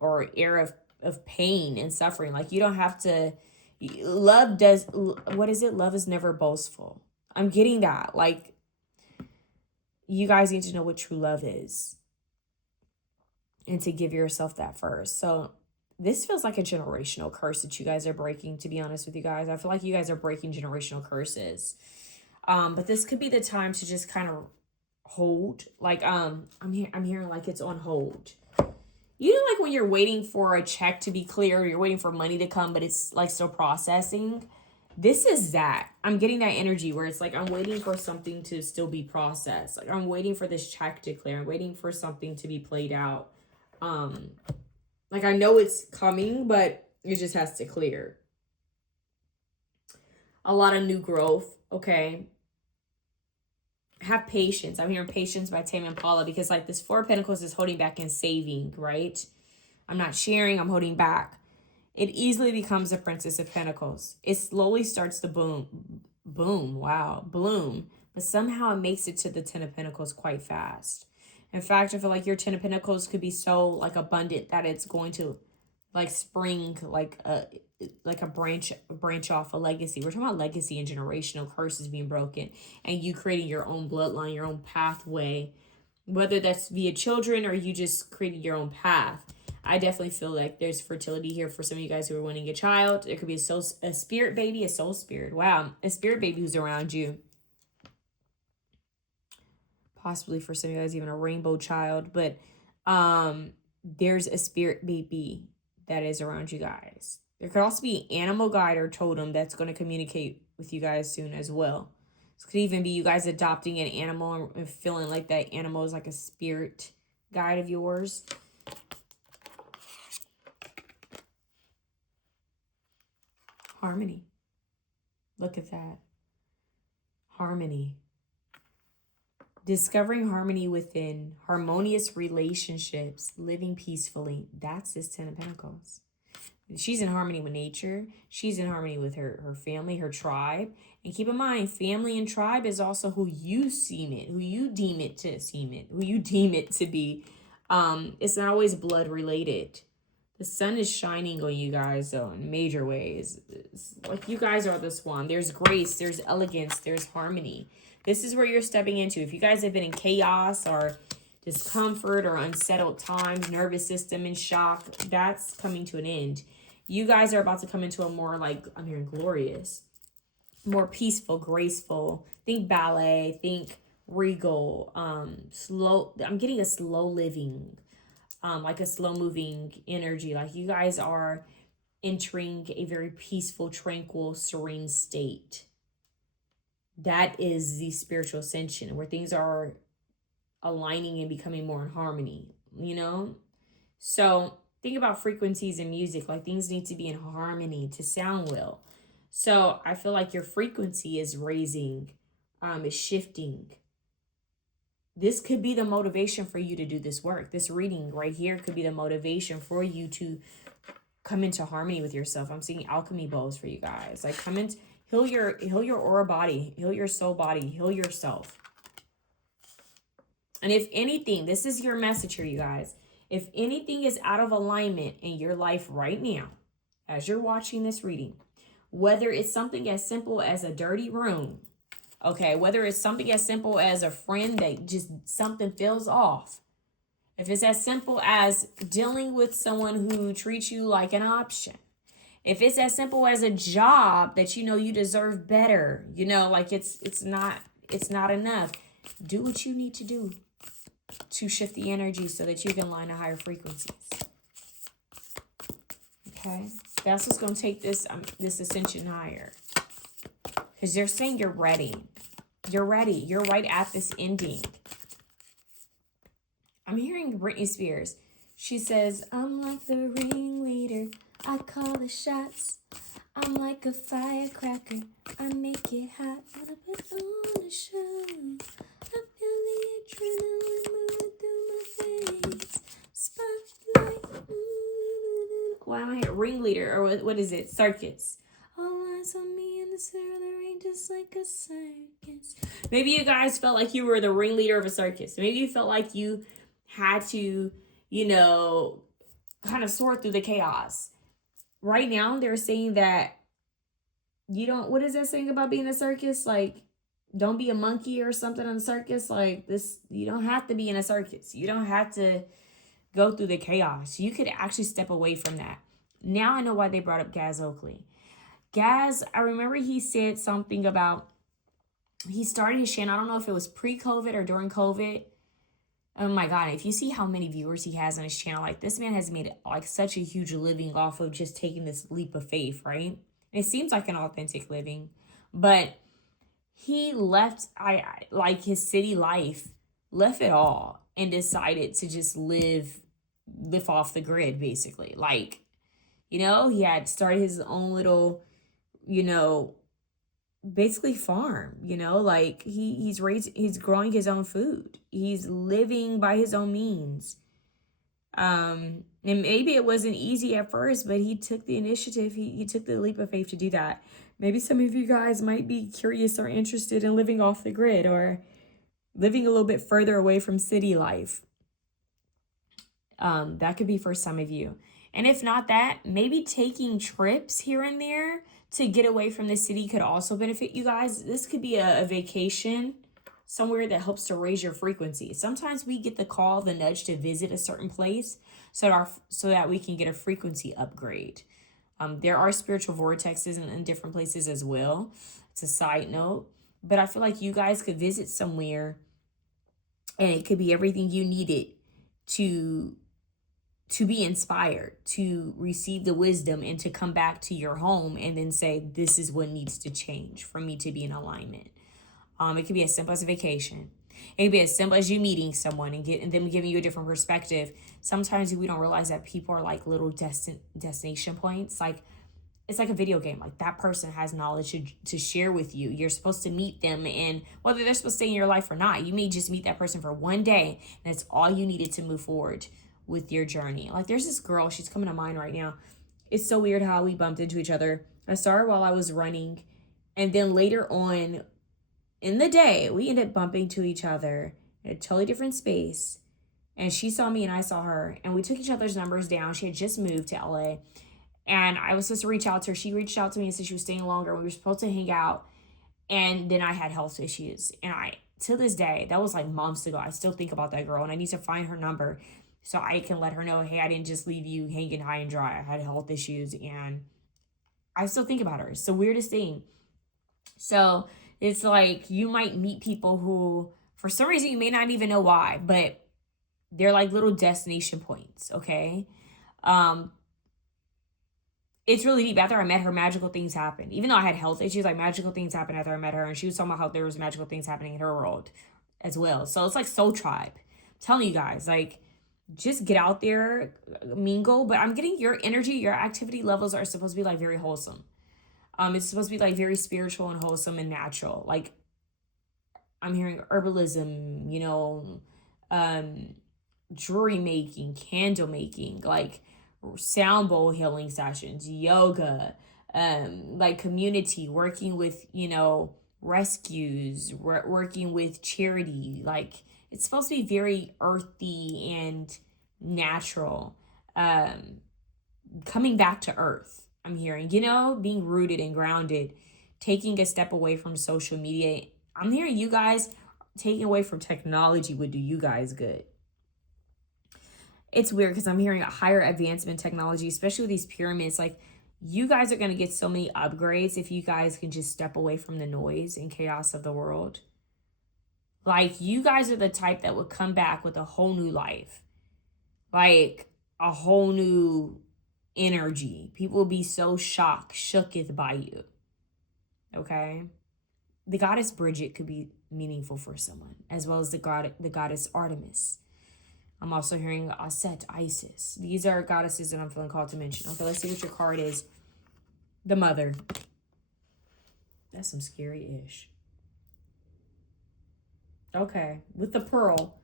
or era of pain and suffering. Like you don't have to. What is it? Love is never boastful. I'm getting that. Like, you guys need to know what true love is. And to give yourself that first. So this feels like a generational curse that you guys are breaking, to be honest with you guys. I feel like you guys are breaking generational curses. But this could be the time to just kind of hold. Like, I'm hearing like it's on hold. You know, like when you're waiting for a check to be cleared, you're waiting for money to come, but it's like still processing. This is that. I'm getting that energy where it's like I'm waiting for something to still be processed. Like I'm waiting for this check to clear. I'm waiting for something to be played out. Like I know it's coming, but it just has to clear. A lot of new growth. Okay. Have patience. I'm hearing patience by Tame Impala, because like this Four of Pentacles is holding back and saving, right? I'm not sharing. I'm holding back. It easily becomes a Princess of Pentacles. It slowly starts to bloom, but somehow it makes it to the Ten of Pentacles quite fast. In fact, I feel like your Ten of Pentacles could be so like abundant that it's going to like spring like a branch off a legacy. We're talking about legacy and generational curses being broken, and you creating your own bloodline, your own pathway Whether that's via children or you just created your own path. I definitely feel like there's fertility here for some of you guys who are wanting a child. There could be a spirit baby, a soul spirit. Wow, a spirit baby who's around you. Possibly for some of you guys, even a rainbow child. But there's a spirit baby that is around you guys. There could also be an animal guide or totem that's going to communicate with you guys soon as well. This could even be you guys adopting an animal and feeling like that animal is like a spirit guide of yours. Harmony. Look at that. Harmony. Discovering harmony within, harmonious relationships, living peacefully. That's this 10 of Pentacles. She's in harmony with nature. She's in harmony with her family, her tribe. And keep in mind, family and tribe is also who you deem it who you deem it to be. It's not always blood related. The sun is shining on you guys, though, in major ways. It's like you guys are the swan. There's grace, there's elegance, there's harmony. This is where you're stepping into. If you guys have been in chaos or discomfort or unsettled times, nervous system in shock, that's coming to an end. You guys are about to come into a more, like, I'm hearing glorious, more peaceful, graceful. Think ballet, think regal, slow. I'm getting a slow living, like a slow moving energy. Like you guys are entering a very peaceful, tranquil, serene state. That is the spiritual ascension, where things are aligning and becoming more in harmony, you know? So think about frequencies in music. Like things need to be in harmony to sound well. So I feel like your frequency is raising, is shifting. This could be the motivation for you to do this work. This reading right here could be the motivation for you to come into harmony with yourself. I'm seeing alchemy bowls for you guys. Like come in, heal your aura body, heal your soul body, heal yourself. And if anything, this is your message here, you guys. If anything is out of alignment in your life right now, as you're watching this reading, whether it's something as simple as a dirty room, okay, whether it's something as simple as a friend that just something feels off, if it's as simple as dealing with someone who treats you like an option, if it's as simple as a job that you know you deserve better, you know, like it's not enough, do what you need to do to shift the energy so that you can line a higher frequencies. Okay, that's what's going to take this ascension higher, because they're saying you're ready. You're ready. You're right at this ending. I'm hearing Britney Spears. She says, I'm like the ringleader. I call the shots. I'm like a firecracker. I make it hot. When I put on a show, I feel the adrenaline moving through my face. Spotlight. Why am I here? Ringleader, or what is it? Circus. All eyes on me in the center of the ring, just like a circus. Maybe you guys felt like you were the ringleader of a circus. Maybe you felt like you had to, you know, kind of sort through the chaos. Right now, they're saying that you don't, what is that saying about being a circus? Like, don't be a monkey or something in a circus. Like this, you don't have to be in a circus. You don't have to go through the chaos. You could actually step away from that. Now I know why they brought up Gaz Oakley. Gaz, I remember he said something about, he started his channel, I don't know if it was pre-COVID or during COVID. Oh my God, if you see how many viewers he has on his channel, like this man has made like such a huge living off of just taking this leap of faith, right? And it seems like an authentic living, but he left like his city life, left it all, and decided to just live off the grid, basically. Like, you know, he had started his own little, you know, basically farm, you know, like he's growing his own food. He's living by his own means. And maybe it wasn't easy at first, but he took the initiative. He took the leap of faith to do that. Maybe some of you guys might be curious or interested in living off the grid or living a little bit further away from city life. That could be for some of you. And if not that, maybe taking trips here and there to get away from the city could also benefit you guys. This could be a vacation somewhere that helps to raise your frequency. Sometimes we get the call, the nudge to visit a certain place so that we can get a frequency upgrade. There are spiritual vortexes in different places as well. It's a side note. But I feel like you guys could visit somewhere and it could be everything you needed to be inspired, to receive the wisdom, and to come back to your home and then say, this is what needs to change for me to be in alignment. It could be as simple as a vacation. It could be as simple as you meeting someone and them giving you a different perspective. Sometimes we don't realize that people are like little destination points. Like, it's like a video game. Like, that person has knowledge to share with you. You're supposed to meet them, and whether they're supposed to stay in your life or not, you may just meet that person for one day, and that's all you needed to move forward with your journey. Like, there's this girl, she's coming to mind right now. It's so weird how we bumped into each other. I saw her while I was running, and then later on in the day, we ended up bumping to each other in a totally different space. And she saw me and I saw her, and we took each other's numbers down. She had just moved to LA. And I was supposed to reach out to her. She reached out to me and said she was staying longer. We were supposed to hang out. And then I had health issues. And to this day, that was like months ago, I still think about that girl. And I need to find her number so I can let her know, hey, I didn't just leave you hanging high and dry. I had health issues. And I still think about her. It's the weirdest thing. So it's like you might meet people who, for some reason, you may not even know why, but they're like little destination points, okay? It's really deep. After I met her, magical things happened. Even though I had health issues, like magical things happened after I met her. And she was talking about how there was magical things happening in her world as well. So it's like Soul Tribe. I'm telling you guys, like, just get out there, mingle. But I'm getting your energy, your activity levels are supposed to be like very wholesome. It's supposed to be like very spiritual and wholesome and natural. Like, I'm hearing herbalism, jewelry making, candle making, like sound bowl healing sessions, yoga, like community, working with, rescues, working with charity. Like, it's supposed to be very earthy and natural, coming back to earth. I'm hearing, being rooted and grounded, taking a step away from social media. I'm hearing you guys taking away from technology would do you guys good. It's weird because I'm hearing a higher advancement technology, especially with these pyramids. Like, you guys are going to get so many upgrades if you guys can just step away from the noise and chaos of the world. Like, you guys are the type that would come back with a whole new life. Like, a whole new energy. People will be so shooketh by you. Okay? The goddess Bridget could be meaningful for someone, as well as the goddess Artemis. I'm also hearing Aset, Isis. These are goddesses that I'm feeling called to mention. Okay, let's see what your card is. The Mother. That's some scary-ish. Okay, with the Pearl.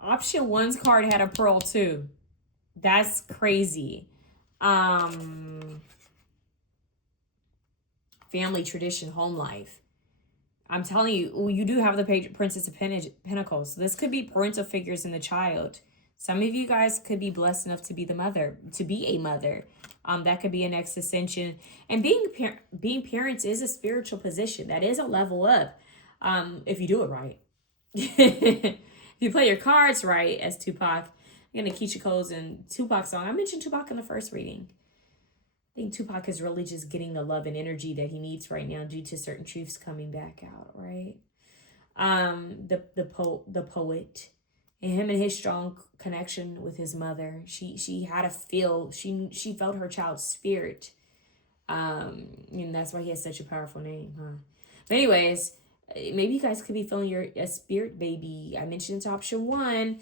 Option 1's card had a pearl too. That's crazy. Family tradition, home life. I'm telling you, you do have the Princess of Pentacles. So this could be parental figures in the child. Some of you guys could be blessed enough to be the mother, to be a mother. That could be an next ascension. And being parents is a spiritual position. That is a level up, if you do it right. If you play your cards right, as Tupac, I'm going to Keisha Cole's and Tupac song. I mentioned Tupac in the first reading. I think Tupac is really just getting the love and energy that he needs right now due to certain truths coming back out, right? The poet, and him and his strong connection with his mother. She had a feel. She felt her child's spirit. And that's why he has such a powerful name, huh? But anyways, maybe you guys could be feeling a spirit baby. I mentioned option 1.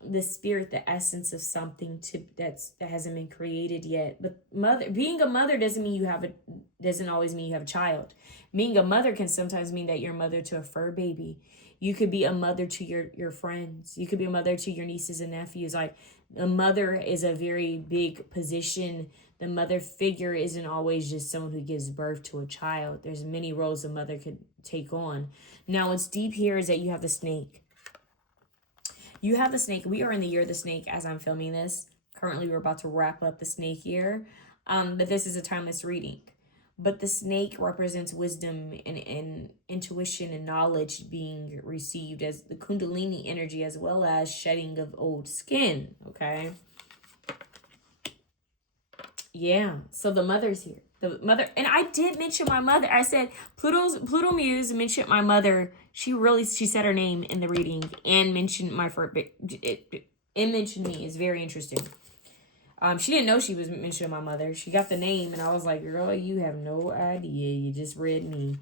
The spirit, the essence of something that hasn't been created yet. But being a mother doesn't always mean you have a child. Being a mother can sometimes mean that you're a mother to a fur baby. You could be a mother to your friends. You could be a mother to your nieces and nephews. Like, a mother is a very big position. The mother figure isn't always just someone who gives birth to a child. There's many roles a mother could take on. Now, what's deep here is that you have the snake. You have the snake. We are in the year of the snake as I'm filming this. Currently, we're about to wrap up the snake year. But this is a timeless reading. but the snake represents wisdom and intuition and knowledge being received as the kundalini energy, as well as shedding of old skin. Okay. Yeah. So the mother's here. The mother, and I did mention my mother. I said Pluto Muse mentioned my mother. She said her name in the reading and mentioned my first. It mentioned me. Is very interesting. She didn't know she was mentioning my mother. She got the name, and I was like, "Girl, you have no idea. You just read me."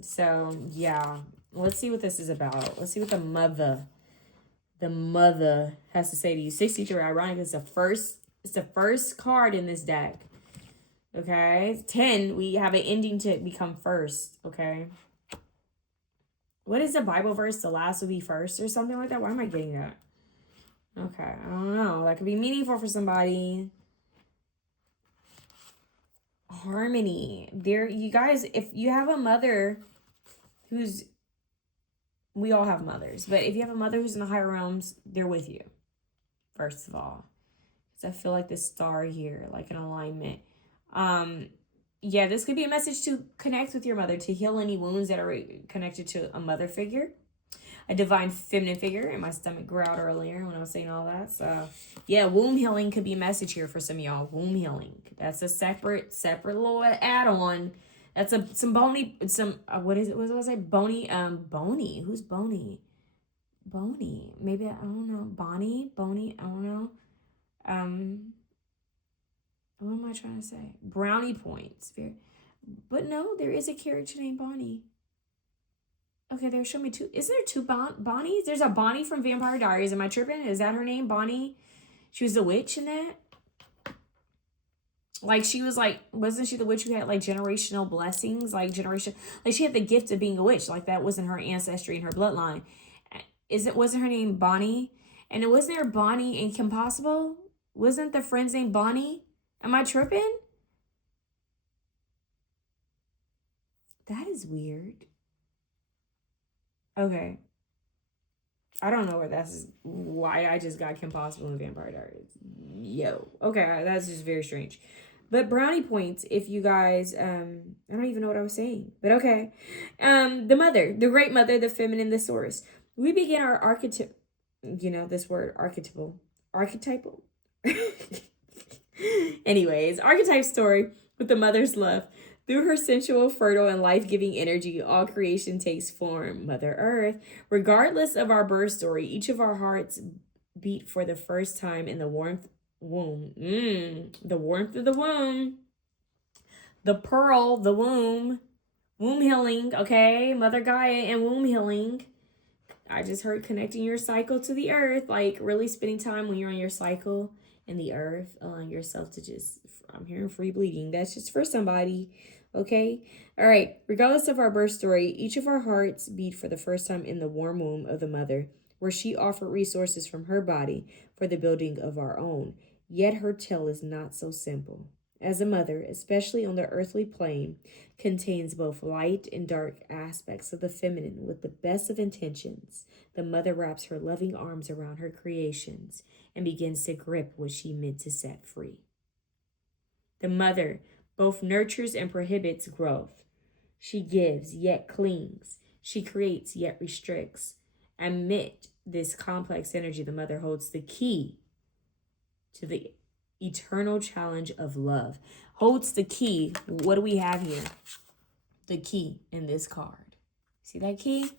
So yeah, let's see what this is about. Let's see what the mother has to say to you. 63. Ironic. It's the first card in this deck. Okay. 10. We have an ending to become first. Okay. What is the Bible verse? The last will be first, or something like that. Why am I getting that? Okay, I don't know. That could be meaningful for somebody. Harmony. There, you guys, if you have a mother who's, we all have mothers, but if you have a mother who's in the higher realms, they're with you, first of all. Because I feel like this star here, like an alignment. Yeah, this could be a message to connect with your mother, to heal any wounds that are connected to a mother figure. A divine feminine figure, and my stomach growled earlier when I was saying all that. So yeah, womb healing could be a message here for some of y'all. Womb healing. That's a separate little add-on. That's some bony, what is it? What was I say? Bony, bony. Who's bony? Bony. Maybe, I don't know. Bonnie? Bony? I don't know. What am I trying to say? Brownie points. But no, there is a character named Bonnie. Okay, they're showing me two. Isn't there two Bonnies? There's a Bonnie from Vampire Diaries. Am I tripping? Is that her name? Bonnie? She was the witch in that? Like, she was like, wasn't she the witch who had like generational blessings? Like she had the gift of being a witch. Like, that wasn't her ancestry and her bloodline. Wasn't her name Bonnie? And it wasn't there Bonnie in Kim Possible? Wasn't the friend's name Bonnie? Am I tripping? That is weird. Okay. I don't know why I just got Kim Possible in Vampire Diaries. Yo. Okay, that's just very strange. But brownie points, if you guys, I don't even know what I was saying. But okay. The mother, the great mother, the feminine, the source. We begin our archetype, this word, archetypal. Anyways, archetype story with the mother's love. Through her sensual, fertile, and life-giving energy, all creation takes form. Mother Earth. Regardless of our birth story, each of our hearts beat for the first time in the warmth womb. The warmth of the womb. The pearl, the womb. Womb healing, okay? Mother Gaia and womb healing. I just heard connecting your cycle to the earth, like really spending time when you're on your cycle in the earth, allowing yourself to just, I'm hearing free bleeding. That's just for somebody. Okay. All right. Regardless of our birth story, each of our hearts beat for the first time in the warm womb of the mother, where she offered resources from her body for the building of our own. Yet her tale is not so simple. As a mother, especially on the earthly plane, contains both light and dark aspects of the feminine with the best of intentions. The mother wraps her loving arms around her creations and begins to grip what she meant to set free. The mother both nurtures and prohibits growth. She gives, yet clings. She creates, yet restricts. Amid this complex energy, the mother holds the key to the eternal challenge of love. Holds the key. What do we have here? The key in this card. See that key?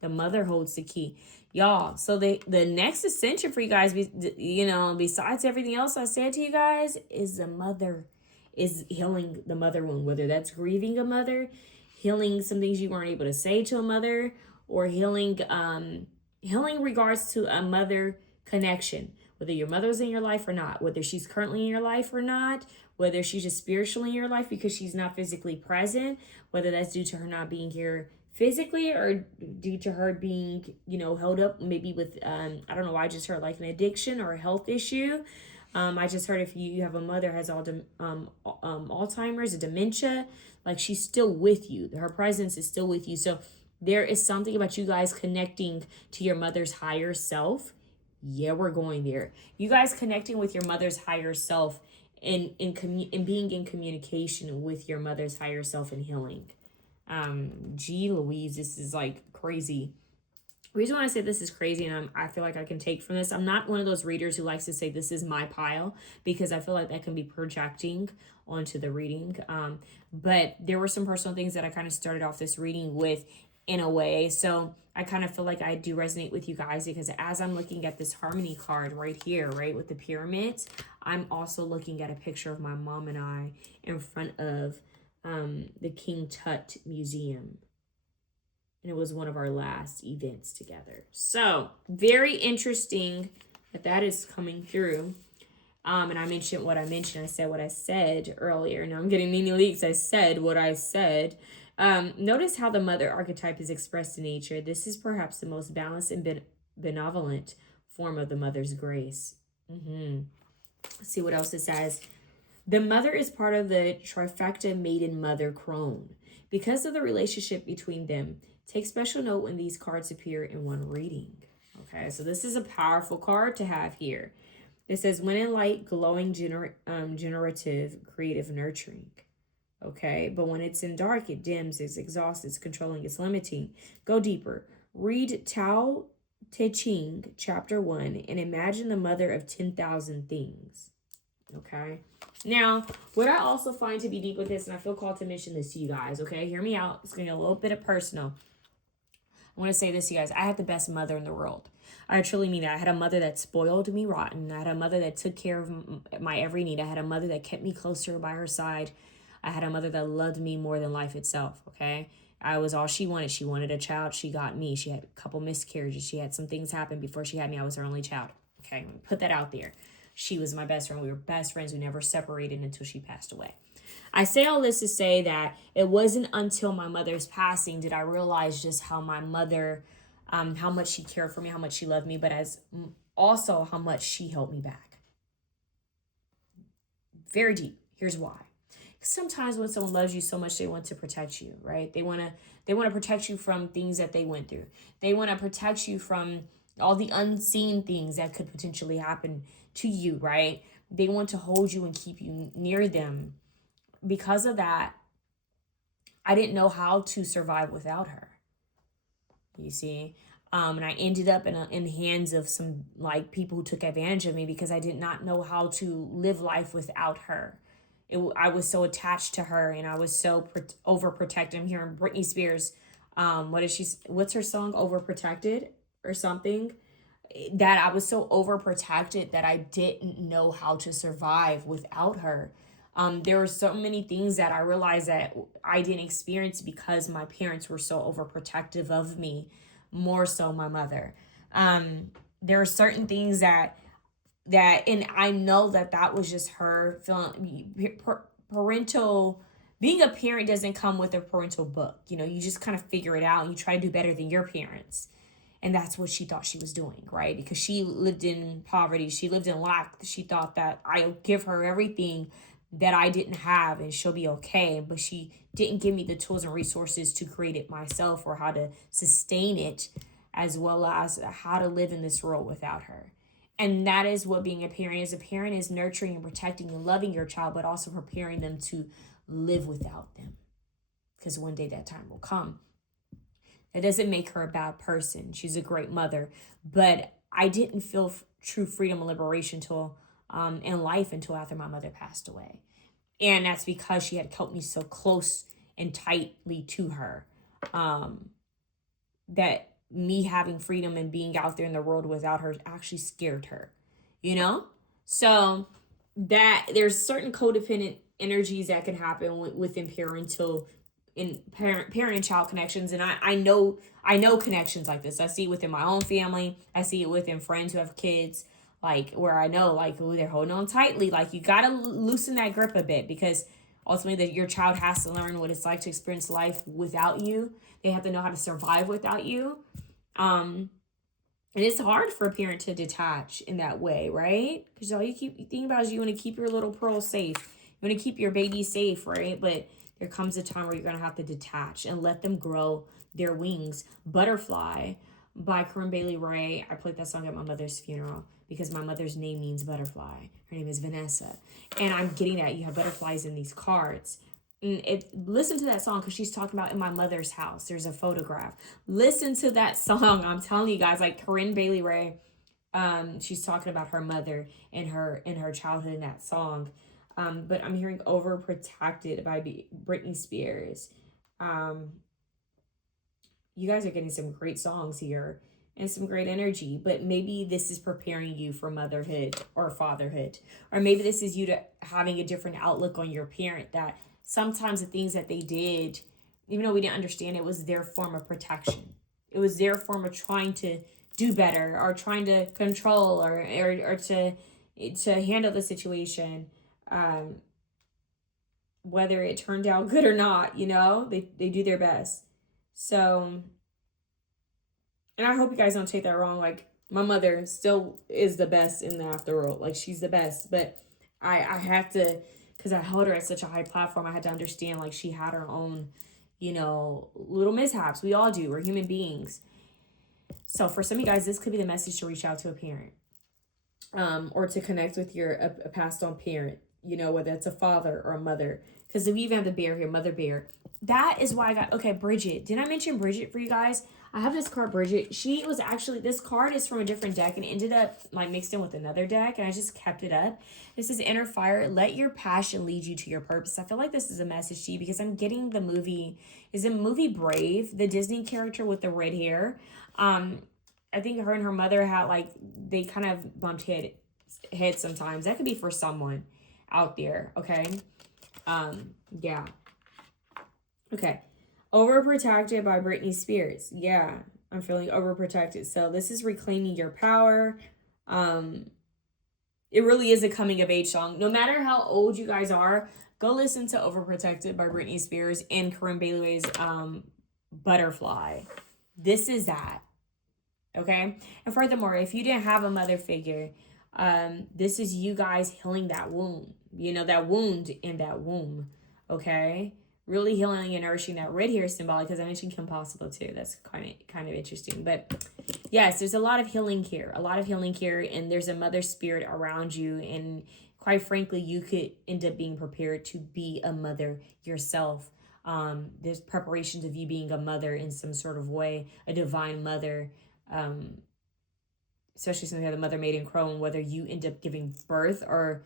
The mother holds the key. Y'all, so the next ascension for you guys, besides everything else I said to you guys, is the mother. Is healing the mother wound, whether that's grieving a mother, healing some things you weren't able to say to a mother, or healing regards to a mother connection, whether your mother's in your life or not, whether she's currently in your life or not, whether she's just spiritually in your life because she's not physically present, whether that's due to her not being here physically or due to her being, held up maybe with, I don't know why I just heard like an addiction or a health issue. I just heard if you have a mother has Alzheimer's, a dementia, like she's still with you. Her presence is still with you. So there is something about you guys connecting to your mother's higher self. Yeah, we're going there. You guys connecting with your mother's higher self in being in communication with your mother's higher self and healing. Gee Louise, this is like crazy. The reason why I say this is crazy, and I feel like I can take from this, I'm not one of those readers who likes to say this is my pile, because I feel like that can be projecting onto the reading. But there were some personal things that I kind of started off this reading with in a way. So I kind of feel like I do resonate with you guys, because as I'm looking at this harmony card right here, right, with the pyramids, I'm also looking at a picture of my mom and I in front of the King Tut Museum. And it was one of our last events together. So very interesting that is coming through. And I mentioned what I mentioned. I said what I said earlier. Now I'm getting many leaks. I said what I said. Notice how the mother archetype is expressed in nature. This is perhaps the most balanced and benevolent form of the mother's grace. Let's see what else it says. The mother is part of the trifecta maiden mother crone. Because of the relationship between them, take special note when these cards appear in one reading. Okay, so this is a powerful card to have here. It says, when in light, glowing, generative, creative, nurturing. Okay, but when it's in dark, it dims, it's exhausted, it's controlling, it's limiting. Go deeper. Read Tao Te Ching, chapter 1, and imagine the mother of 10,000 things. Okay. Now, what I also find to be deep with this, and I feel called to mention this to you guys, okay? Hear me out. It's going to get a little bit of personal. I want to say this to you guys. I had the best mother in the world. I truly mean that. I had a mother that spoiled me rotten. I had a mother that took care of my every need. I had a mother that kept me closer by her side. I had a mother that loved me more than life itself, okay? I was all she wanted. She wanted a child. She got me. She had a couple miscarriages. She had some things happen before she had me. I was her only child, okay? Put that out there. She was my best friend. We were best friends. We never separated until she passed away. I say all this to say that it wasn't until my mother's passing did I realize just how my mother, how much she cared for me, how much she loved me, but as also how much she held me back. Very deep. Here's why. Sometimes when someone loves you so much, they want to protect you, right? They want to protect you from things that they went through. They want to protect you from all the unseen things that could potentially happen to you, right? They want to hold you and keep you near them. Because of that, I didn't know how to survive without her. You see? And I ended up in the hands of some like people who took advantage of me because I did not know how to live life without her. I was so attached to her, and I was so overprotected. I'm hearing Britney Spears. What's her song? Overprotected or something? That I was so overprotected that I didn't know how to survive without her. There were so many things that I realized that I didn't experience because my parents were so overprotective of me, more so my mother. There are certain things that, and I know that was just her feeling. Parental, being a parent doesn't come with a parental book. You know, you just kind of figure it out and you try to do better than your parents. And that's what she thought she was doing, right? Because she lived in poverty. She lived in lack. She thought that I'll give her everything that I didn't have and she'll be okay. But she didn't give me the tools and resources to create it myself or how to sustain it, as well as how to live in this world without her. And that is what being a parent is. A parent is nurturing and protecting and loving your child, but also preparing them to live without them. Because one day that time will come. That doesn't make her a bad person. She's a great mother. But I didn't feel true freedom and liberation in life until after my mother passed away. And that's because she had kept me so close and tightly to her. That me having freedom and being out there in the world without her actually scared her. You know? So that there's certain codependent energies that can happen within parental in parent and child connections, and I know connections like this. I see it within my own family. I see it within friends who have kids, like where I know like, oh, they're holding on tightly. Like you gotta loosen that grip a bit, because ultimately your child has to learn what it's like to experience life without you. They have to know how to survive without you. And it's hard for a parent to detach in that way, right? Because all you think about is you want to keep your little pearl safe. You want to keep your baby safe, right? But there comes a time where you're going to have to detach and let them grow their wings. Butterfly, by Corinne Bailey Rae. I played that song at my mother's funeral because my mother's name means butterfly. Her name is Vanessa. And I'm getting that. You have butterflies in these cards. Listen to that song because she's talking about in my mother's house. There's a photograph. Listen to that song. I'm telling you guys, like Corinne Bailey Rae, she's talking about her mother and her childhood in that song. But I'm hearing Overprotected by Britney Spears. You guys are getting some great songs here and some great energy, but maybe this is preparing you for motherhood or fatherhood, or maybe this is you to having a different outlook on your parent, that sometimes the things that they did, even though we didn't understand, it was their form of protection. It was their form of trying to do better or trying to control or to handle the situation. Whether it turned out good or not, they do their best. So, and I hope you guys don't take that wrong. Like, my mother still is the best in the afterworld. Like, she's the best. But I have to, because I held her at such a high platform, I had to understand, like, she had her own, little mishaps. We all do. We're human beings. So for some of you guys, this could be the message to reach out to a parent, or to connect with a passed on parent, whether it's a father or a mother. Because we even have the bear here, Mother Bear. That is why I got, okay, Bridget. Did I mention Bridget for you guys? I have this card, Bridget. She was actually, this card is from a different deck and ended up like mixed in with another deck, and I just kept it up. This is Inner Fire. Let your passion lead you to your purpose. I feel like this is a message to you because I'm getting the movie, is the movie Brave, the Disney character with the red hair. I think her and her mother had, like, they kind of bumped head sometimes. That could be for someone out there, okay? Yeah. Okay. Overprotected by Britney Spears. Yeah, I'm feeling overprotected. So this is reclaiming your power. It really is a coming of age song. No matter how old you guys are, go listen to Overprotected by Britney Spears and Corinne Bailey Rae's Butterfly. This is that. Okay? And furthermore, if you didn't have a mother figure, this is you guys healing that wound. That wound in that womb. Okay? Really healing and nourishing that red hair symbolic, because I mentioned Kim Possible too. That's kind of interesting. But yes, there's a lot of healing here. And there's a mother spirit around you. And quite frankly, you could end up being prepared to be a mother yourself. There's preparations of you being a mother in some sort of way, a divine mother. Especially since we have the mother maiden crone, whether you end up giving birth or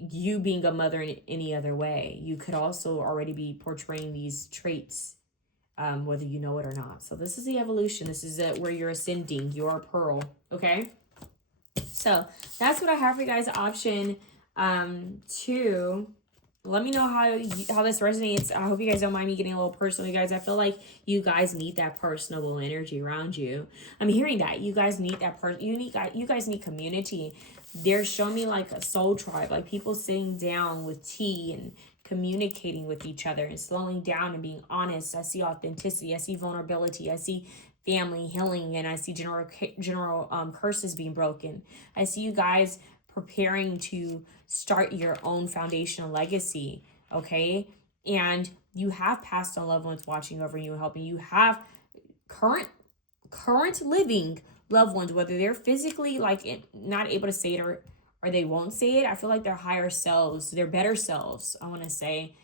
you being a mother in any other way, you could also already be portraying these traits, whether you know it or not. So this is the evolution. This is where you're ascending. You're a pearl. Okay. So that's what I have for you guys. Option 2. Let me know how this resonates. I hope you guys don't mind me getting a little personal, you guys. I feel like you guys need that personable energy around you. I'm hearing that. You guys need that you guys need community. They're showing me like a soul tribe, like people sitting down with tea and communicating with each other and slowing down and being honest. I see authenticity. I see vulnerability. I see family healing, and I see general curses being broken. I see you guys preparing to start your own foundational legacy, okay? And you have passed on loved ones watching over you and helping you. Have current living loved ones, whether they're physically like not able to say it or they won't say it. I feel like their higher selves, their better selves, I want to say,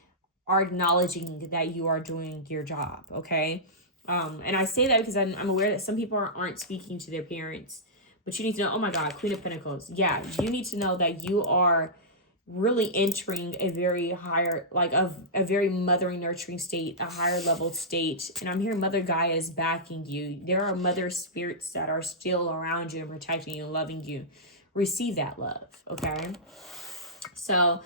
are acknowledging that you are doing your job, okay? And I say that because I'm aware that some people aren't speaking to their parents. But you need to know, oh my God, Queen of Pentacles. Yeah, you need to know that you are really entering a very higher, like a very mothering, nurturing state, a higher level state. And I'm hearing Mother Gaia is backing you. There are mother spirits that are still around you and protecting you and loving you. Receive that love, okay? So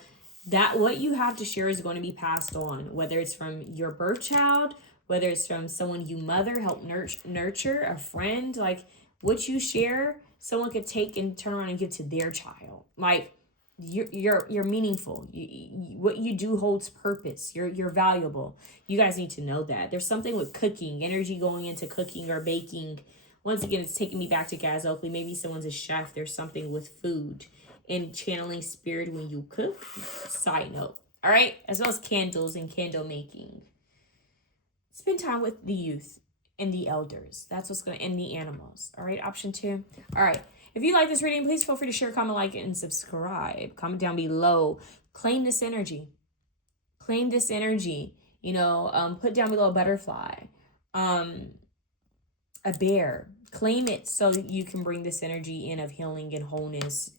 that what you have to share is going to be passed on, whether it's from your birth child, whether it's from someone you mother, help nurture, a friend, like what you share, someone could take and turn around and give to their child. Like you're meaningful. What you do holds purpose. You're valuable. You guys need to know that. There's something with cooking, energy going into cooking or baking. Once again, it's taking me back to Gaz Oakley. Maybe someone's a chef. There's something with food and channeling spirit when you cook. Side note. All right. As well as candles and candle making. Spend time with the youth and the elders. That's what's going to end the animals. All right, option 2. All right. If you like this reading, please feel free to share, comment, like, and subscribe. Comment down below. Claim this energy. Claim this energy. You know, put down below a butterfly, a bear. Claim it so you can bring this energy in of healing and wholeness.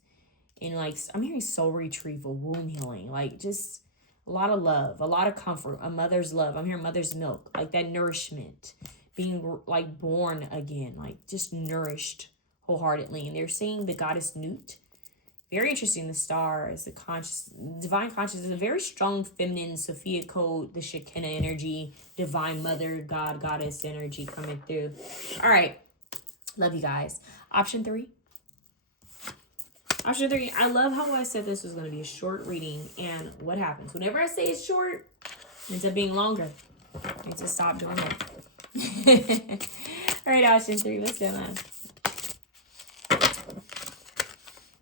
And like, I'm hearing soul retrieval, womb healing, like just a lot of love, a lot of comfort, a mother's love. I'm hearing mother's milk, like that nourishment, being like born again, like just nourished wholeheartedly. And they're saying the goddess Newt. Very interesting. The stars, the conscious, divine consciousness, a very strong feminine Sophia code, the Shekinah energy, divine mother, God, goddess energy coming through. All right. Love you guys. Option 3. Option 3. I love how I said this was going to be a short reading. And what happens? Whenever I say it's short, it ends up being longer. I need to stop doing that. All right, option 3. What's going on?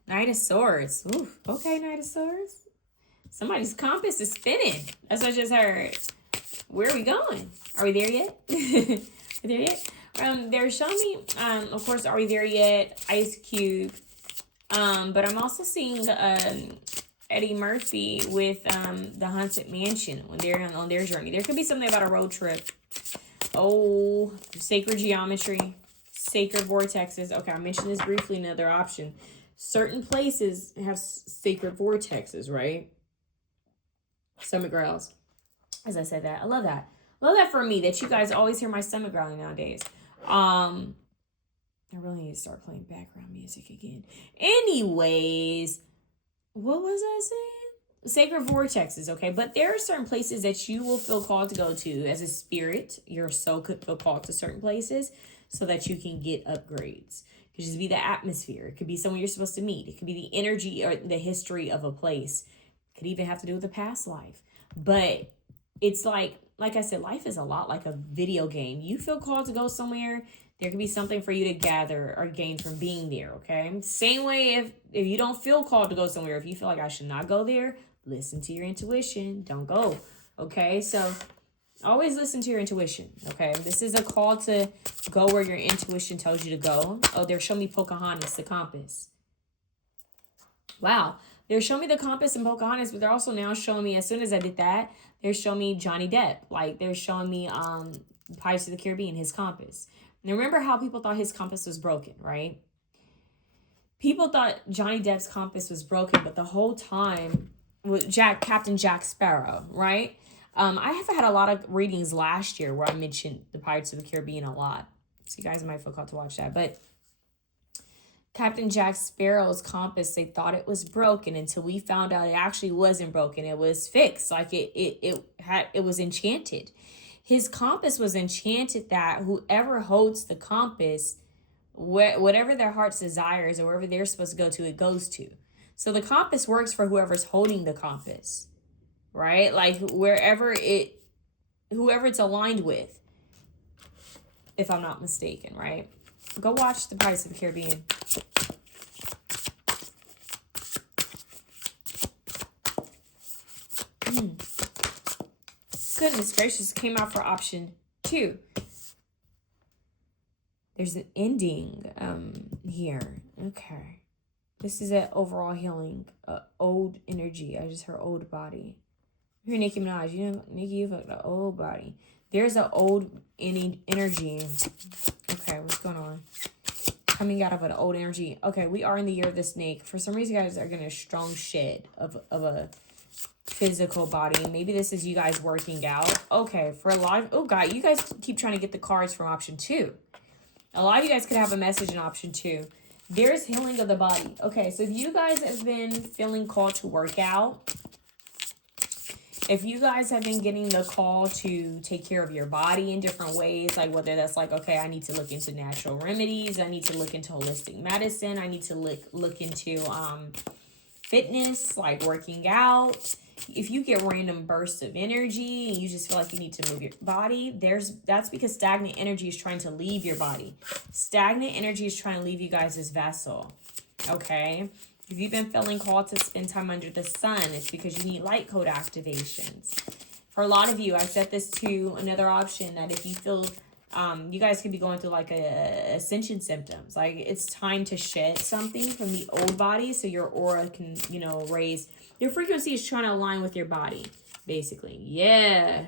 Knight of Swords. Ooh, okay, Knight of Swords. Somebody's compass is spinning. That's what I just heard. Where are we going? Are we there yet? Are we there yet? They're showing me, of course, Are We There Yet? Ice Cube. But I'm also seeing Eddie Murphy with the Haunted Mansion when they're on their journey. There could be something about a road trip. Oh, sacred geometry, sacred vortexes. Okay, I mentioned this briefly. Another option. Certain places have sacred vortexes, right? Stomach growls. As I said that, I love that. Love that for me, that you guys always hear my stomach growling nowadays. I really need to start playing background music again. Anyways, what was I saying? Sacred vortexes, okay? But there are certain places that you will feel called to go to as a spirit. Your soul could feel called to certain places so that you can get upgrades. It could just be the atmosphere. It could be someone you're supposed to meet. It could be the energy or the history of a place. It could even have to do with a past life. But it's like I said, life is a lot like a video game. You feel called to go somewhere, there could be something for you to gather or gain from being there, okay? Same way if you don't feel called to go somewhere, if you feel like I should not go there, listen to your intuition. Don't go, okay? So always listen to your intuition, okay? This is a call to go where your intuition tells you to go. Oh, they're showing me Pocahontas, the compass. Wow. They're showing me the compass and Pocahontas, but they're also now showing me, as soon as I did that, they're showing me Johnny Depp. Like, they're showing me Pirates of the Caribbean, his compass. Now, remember how people thought his compass was broken, right? People thought Johnny Depp's compass was broken, but the whole time with Captain Jack Sparrow, right? I have had a lot of readings last year where I mentioned the Pirates of the Caribbean a lot. So you guys might feel called to watch that. But Captain Jack Sparrow's compass, they thought it was broken until we found out it actually wasn't broken. It was fixed. Like it was enchanted. His compass was enchanted that whoever holds the compass, whatever their heart's desires or wherever they're supposed to go to, it goes to. So the compass works for whoever's holding the compass, right? Like whoever it's aligned with, if I'm not mistaken, right? Go watch the Pirates of the Caribbean. Goodness gracious, came out for option 2. There's an ending here. Okay. This is an overall healing. Old energy. I just heard old body. You're Nicki Minaj. You know, Nicki, you've got the old body. There's an old energy. Okay, what's going on? Coming out of an old energy. Okay, we are in the year of the snake. For some reason, you guys are getting a strong shed of a physical body. Maybe this is you guys working out. Okay, for a lot of, oh God, you guys keep trying to get the cards from option 2. A lot of you guys could have a message in option 2. There's healing of the body. Okay, so if you guys have been feeling called to work out, if you guys have been getting the call to take care of your body in different ways, like whether that's like, okay, I need to look into natural remedies, I need to look into holistic medicine, I need to look into fitness, like working out. If you get random bursts of energy and you just feel like you need to move your body, that's because stagnant energy is trying to leave your body. Stagnant energy is trying to leave you guys' vessel, okay? If you've been feeling called to spend time under the sun, it's because you need light code activations. For a lot of you, I set this to another option that if you feel You guys could be going through like a ascension symptoms. Like it's time to shed something from the old body so your aura can, you know, raise. Your frequency is trying to align with your body, basically. Yeah.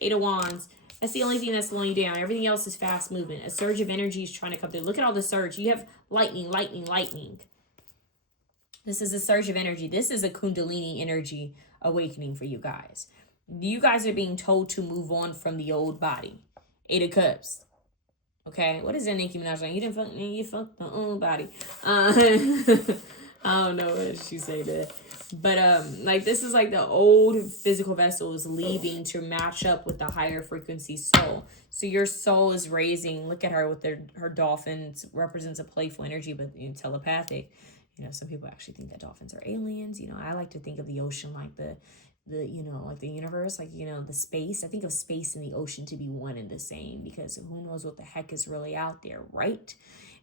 Eight of Wands. That's the only thing that's slowing you down. Everything else is fast moving. A surge of energy is trying to come through. Look at all the surge. You have lightning, lightning, lightning. This is a surge of energy. This is a Kundalini energy awakening for you guys. You guys are being told to move on from the old body. Eight of Cups. Okay, what is that Nicki Minaj like? You didn't fuck me, you fucked my own body. I don't know what she say that. But like this is like the old physical vessel is leaving to match up with the higher frequency soul. So your soul is raising. Look at her with her dolphins represents a playful energy, but you know, telepathic. You know, some people actually think that dolphins are aliens. You know, I like to think of the ocean like the you know, like the universe, like, you know, the space. I think of space and the ocean to be one and the same because who knows what the heck is really out there, right?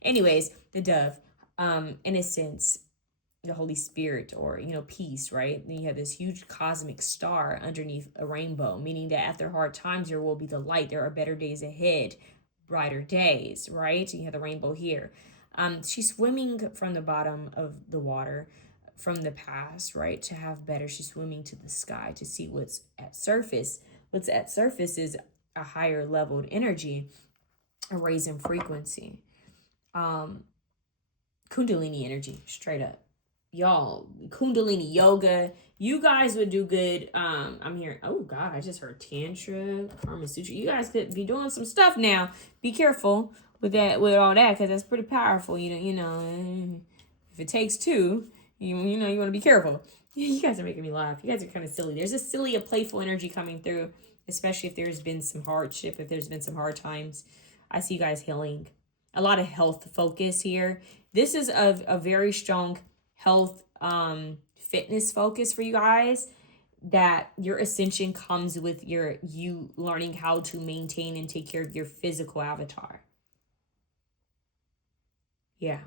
Anyways, the dove, innocence, the Holy Spirit, or, you know, peace, right? Then you have this huge cosmic star underneath a rainbow, meaning that after hard times, there will be the light. There are better days ahead, brighter days, right? And you have the rainbow here. She's swimming from the bottom of the water from the past, right? To have better. She's swimming to the sky to see what's at surface. What's at surface is a higher leveled energy, a raise in frequency. Kundalini energy, straight up. Y'all, Kundalini yoga. You guys would do good. I'm hearing, oh God, I just heard Tantra, Karma Sutra. You guys could be doing some stuff now. Be careful with that, with all that, because that's pretty powerful. You know, if it takes two, you know, you want to be careful. You guys are making me laugh. You guys are kind of silly. There's a silly, a playful energy coming through, especially if there's been some hardship, if there's been some hard times. I see you guys healing. A lot of health focus here. This is a very strong health, fitness focus for you guys. That your ascension comes with you learning how to maintain and take care of your physical avatar. Yeah.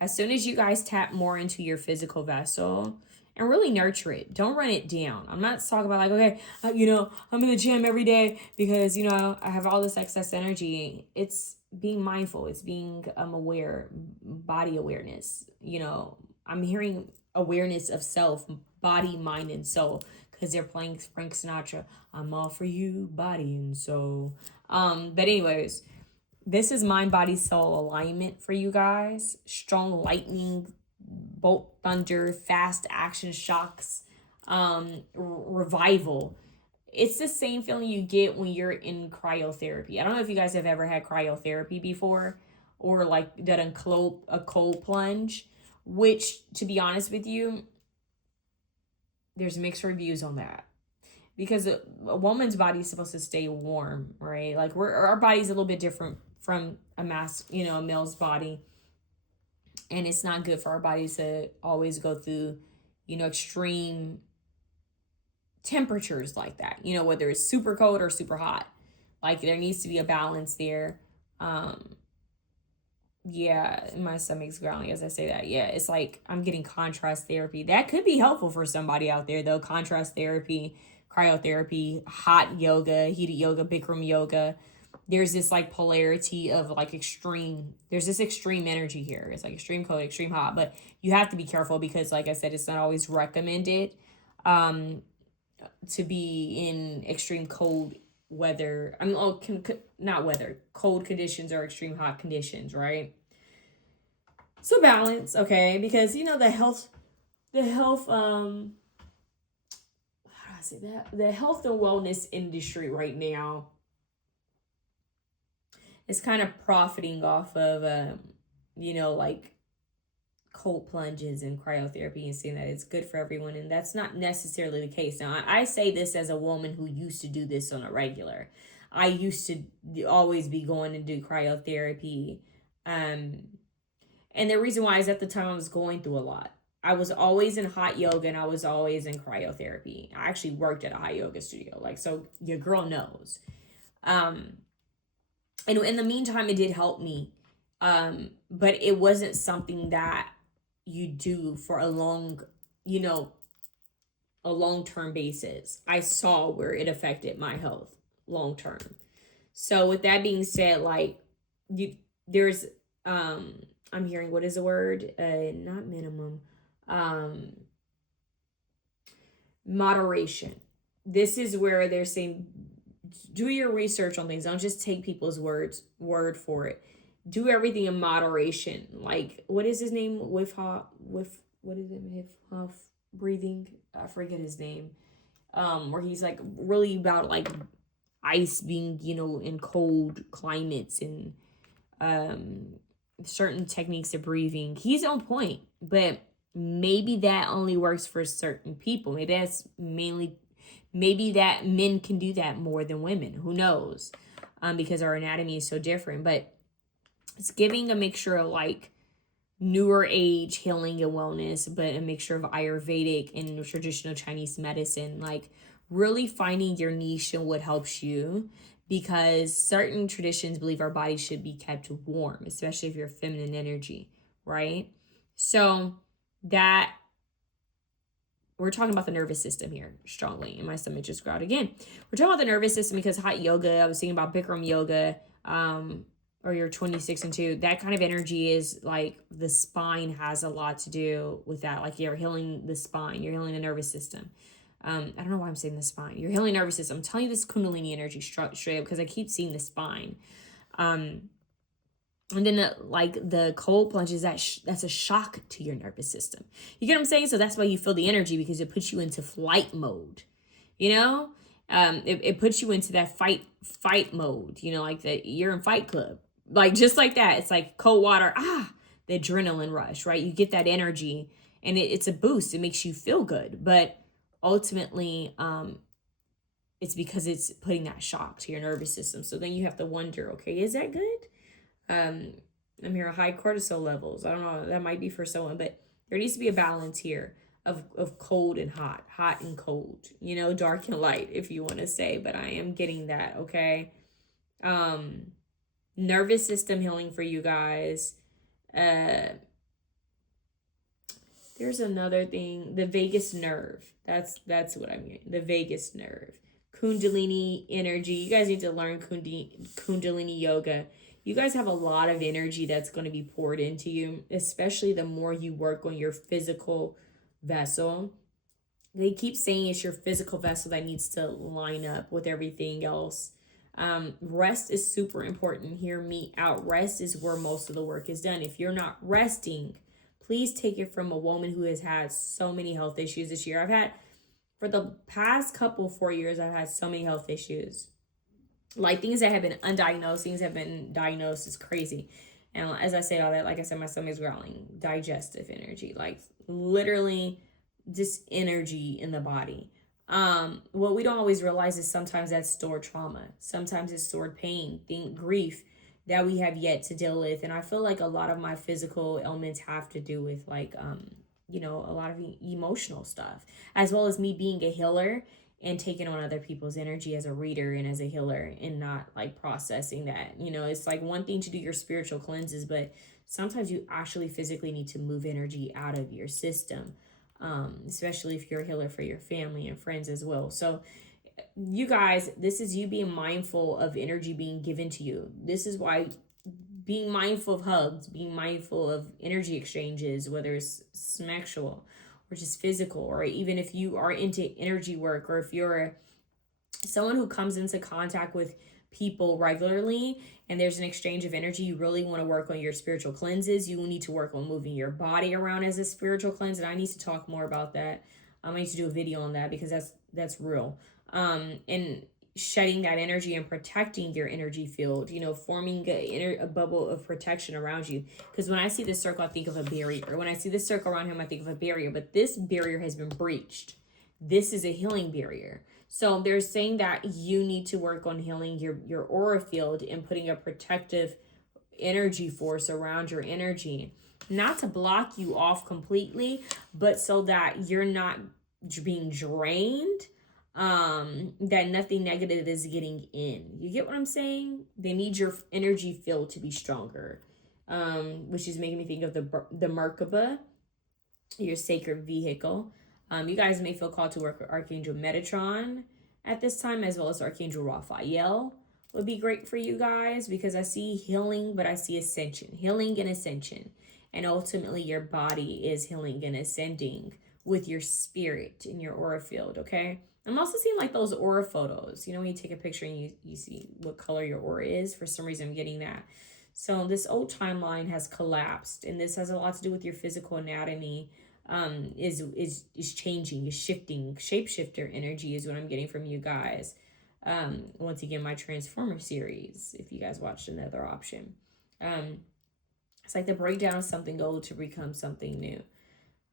As soon as you guys tap more into your physical vessel and really nurture it, don't run it down. I'm not talking about like, okay, you know, I'm in the gym every day because, you know, I have all this excess energy. It's being mindful. It's being aware, body awareness. You know, I'm hearing awareness of self, body, mind, and soul, because they're playing Frank Sinatra. I'm all for you, body and soul. But anyways, this is mind, body, soul alignment for you guys. Strong lightning, bolt, thunder, fast action shocks, revival. It's the same feeling you get when you're in cryotherapy. I don't know if you guys have ever had cryotherapy before or like done a cold plunge, which, to be honest with you, there's mixed reviews on that. Because a woman's body is supposed to stay warm, right? Like our body's a little bit different from a male's body. And it's not good for our bodies to always go through, you know, extreme temperatures like that. You know, whether it's super cold or super hot. Like there needs to be a balance there. Yeah, my stomach's growling as I say that. Yeah, it's like I'm getting contrast therapy. That could be helpful for somebody out there though. Contrast therapy, cryotherapy, hot yoga, heated yoga, Bikram yoga. There's this like polarity of like extreme. There's this extreme energy here. It's like extreme cold, extreme hot, but you have to be careful because like I said, it's not always recommended to be in extreme cold weather. I mean, not weather, cold conditions or extreme hot conditions, right? So balance, okay? Because you know the health how do I say that? The health and wellness industry right now is kind of profiting off of you know, like cold plunges and cryotherapy and saying that it's good for everyone, and that's not necessarily the case. Now I say this as a woman who used to do this on a regular. I used to always be going to do cryotherapy, and the reason why is at the time I was going through a lot. I was always in hot yoga and I was always in cryotherapy. I actually worked at a hot yoga studio, like, so your girl knows. And in the meantime it did help me, but it wasn't something that you do for a long-term basis. I saw where it affected my health long term. So with that being said, like there's I'm hearing, what is the word? Not minimum. Um Moderation. This is where they're saying do your research on things. Don't just take people's word for it. Do everything in moderation. Like, what is his name? With what is it? With breathing. I forget his name. Where he's like really about like ice being, in cold climates and um certain techniques of breathing. He's on point, but maybe that only works for certain people. Maybe that men can do that more than women. Who knows? Because our anatomy is so different. But it's giving a mixture of like newer age healing and wellness, but a mixture of Ayurvedic and traditional Chinese medicine. Like really finding your niche and what helps you, because certain traditions believe our body should be kept warm, especially if you're feminine energy, right? So that we're talking about the nervous system here strongly, and my stomach just growled again. We're talking about the nervous system because hot yoga, I was thinking about Bikram yoga, or your 26 and 2, that kind of energy is like the spine has a lot to do with that. Like you're healing the spine, you're healing the nervous system. I don't know why I'm saying the spine. You're healing nervous system. I'm telling you this Kundalini energy straight up because I keep seeing the spine. And then the cold plunges, that's a shock to your nervous system. You get what I'm saying? So that's why you feel the energy, because it puts you into flight mode. It puts you into that fight mode. Like that you're in Fight Club, like just like that. It's like cold water. The adrenaline rush, right? You get that energy, and it's a boost. It makes you feel good, but ultimately, it's because it's putting that shock to your nervous system. So then you have to wonder, okay, is that good? I'm hearing high cortisol levels. I don't know, that might be for someone, but there needs to be a balance here of cold and hot and cold, dark and light, if you want to say, but I am getting that. Okay. Nervous system healing for you guys. There's another thing, the vagus nerve. That's what I mean. The vagus nerve. Kundalini energy. You guys need to learn Kundalini yoga. You guys have a lot of energy that's going to be poured into you, especially the more you work on your physical vessel. They keep saying it's your physical vessel that needs to line up with everything else. Rest is super important. Hear me out. Rest is where most of the work is done. If you're not resting, please take it from a woman who has had so many health issues this year. For the past 4 years, I've had so many health issues. Like things that have been undiagnosed, things have been diagnosed. Is crazy. And as I say all that, like I said, my stomach's growling. Digestive energy, like literally just energy in the body. What we don't always realize is sometimes that's stored trauma. Sometimes it's stored pain, grief that we have yet to deal with. And I feel like a lot of my physical ailments have to do with like, a lot of emotional stuff, as well as me being a healer and taking on other people's energy as a reader and as a healer, and not like processing that. It's like one thing to do your spiritual cleanses, but sometimes you actually physically need to move energy out of your system, especially if you're a healer for your family and friends as well. So you guys, this is you being mindful of energy being given to you. This is why being mindful of hugs, being mindful of energy exchanges, whether it's sexual or just physical, or even if you are into energy work, or if you're someone who comes into contact with people regularly and there's an exchange of energy, you really want to work on your spiritual cleanses. You will need to work on moving your body around as a spiritual cleanse, and I need to talk more about that. I need to do a video on that because that's real. And shedding that energy and protecting your energy field, forming a bubble of protection around you. Because when I see this circle, I think of a barrier. When I see this circle around him, I think of a barrier, but this barrier has been breached. This is a healing barrier. So they're saying that you need to work on healing your aura field and putting a protective energy force around your energy, not to block you off completely, but so that you're not being drained, that nothing negative is getting in. You get what I'm saying? They need your energy field to be stronger, which is making me think of the Merkaba, your sacred vehicle. You guys may feel called to work with Archangel Metatron at this time, as well as Archangel Raphael, would be great for you guys, because I see healing, but I see ascension, healing and ascension. And ultimately your body is healing and ascending with your spirit in your aura field, okay? I'm also seeing like those aura photos. You know, when you take a picture and you see what color your aura is. For some reason, I'm getting that. So this old timeline has collapsed, and this has a lot to do with your physical anatomy. Is changing, is shifting. Shapeshifter energy is what I'm getting from you guys. Once again, my Transformer series, if you guys watched Another Option. It's like the breakdown of something old to become something new.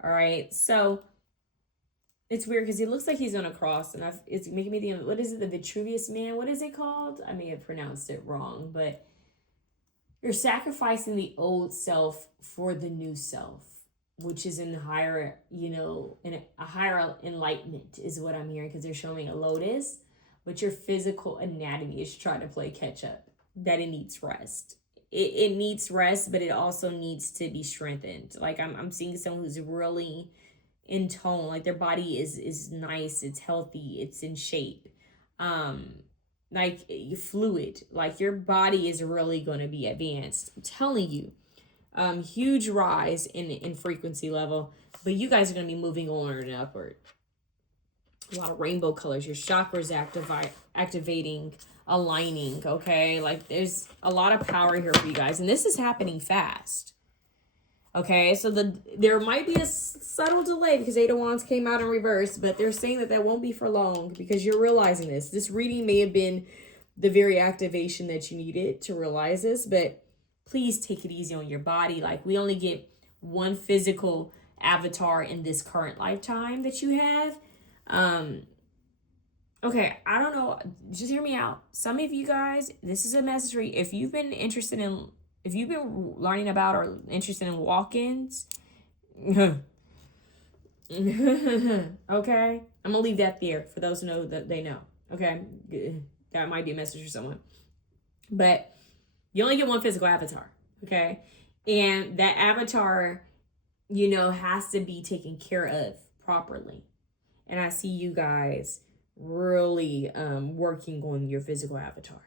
All right, so it's weird because he looks like he's on a cross, and it's making me think of, what is it, the Vitruvius Man? What is it called? I may have pronounced it wrong, but you're sacrificing the old self for the new self, which is in higher, you know, in a higher enlightenment is what I'm hearing, because they're showing a lotus, but your physical anatomy is trying to play catch up, that it needs rest. It needs rest, but it also needs to be strengthened. Like I'm seeing someone who's really in tone, like their body is nice, it's healthy, it's in shape, like fluid, like your body is really going to be advanced. I'm telling you, huge rise in frequency level, but you guys are going to be moving onward and upward. A lot of rainbow colors, your chakras activating, aligning, okay? Like there's a lot of power here for you guys, and this is happening fast. Okay, so there might be a subtle delay because Eight of Wands came out in reverse, but they're saying that won't be for long, because you're realizing this. This reading may have been the very activation that you needed to realize this, but please take it easy on your body. Like, we only get one physical avatar in this current lifetime that you have. Okay, I don't know. Just hear me out. Some of you guys, this is a message for you. If you've been learning about or interested in walk-ins, okay, I'm gonna leave that there for those who know that they know. Okay, that might be a message for someone, but you only get one physical avatar. Okay, and that avatar, you know, has to be taken care of properly. And I see you guys really working on your physical avatar.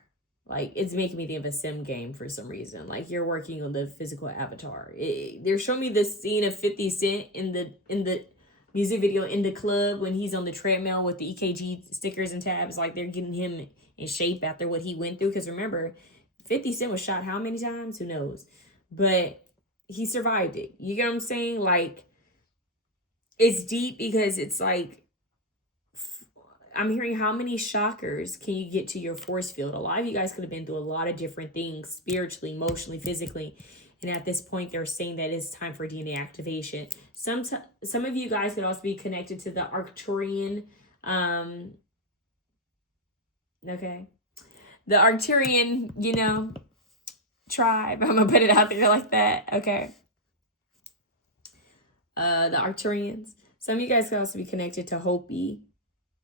Like, it's making me think of a sim game for some reason. Like, you're working on the physical avatar. They're showing me this scene of 50 Cent in the music video in the club when he's on the treadmill with the EKG stickers and tabs. Like, they're getting him in shape after what he went through. Because remember, 50 Cent was shot how many times? Who knows? But he survived it. You get what I'm saying? Like, it's deep because it's like, I'm hearing how many shockers can you get to your force field? A lot of you guys could have been through a lot of different things, spiritually, emotionally, physically. And at this point, they're saying that it's time for DNA activation. Some of you guys could also be connected to the Arcturian, okay? The Arcturian, you know, tribe. I'm going to put it out there like that, okay? The Arcturians. Some of you guys could also be connected to Hopi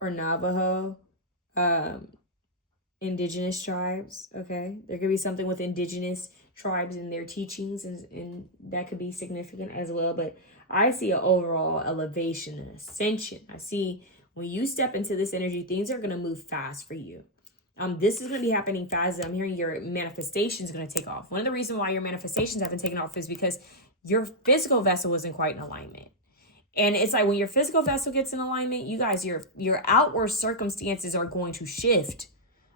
or Navajo, indigenous tribes, okay? There could be something with indigenous tribes in their teachings, and that could be significant as well. But I see an overall elevation and ascension. I see when you step into this energy, things are going to move fast for you. This is going to be happening fast. I'm hearing your manifestation is going to take off. One of the reasons why your manifestations haven't taken off is because your physical vessel wasn't quite in alignment. And it's like when your physical vessel gets in alignment, you guys, your outward circumstances are going to shift.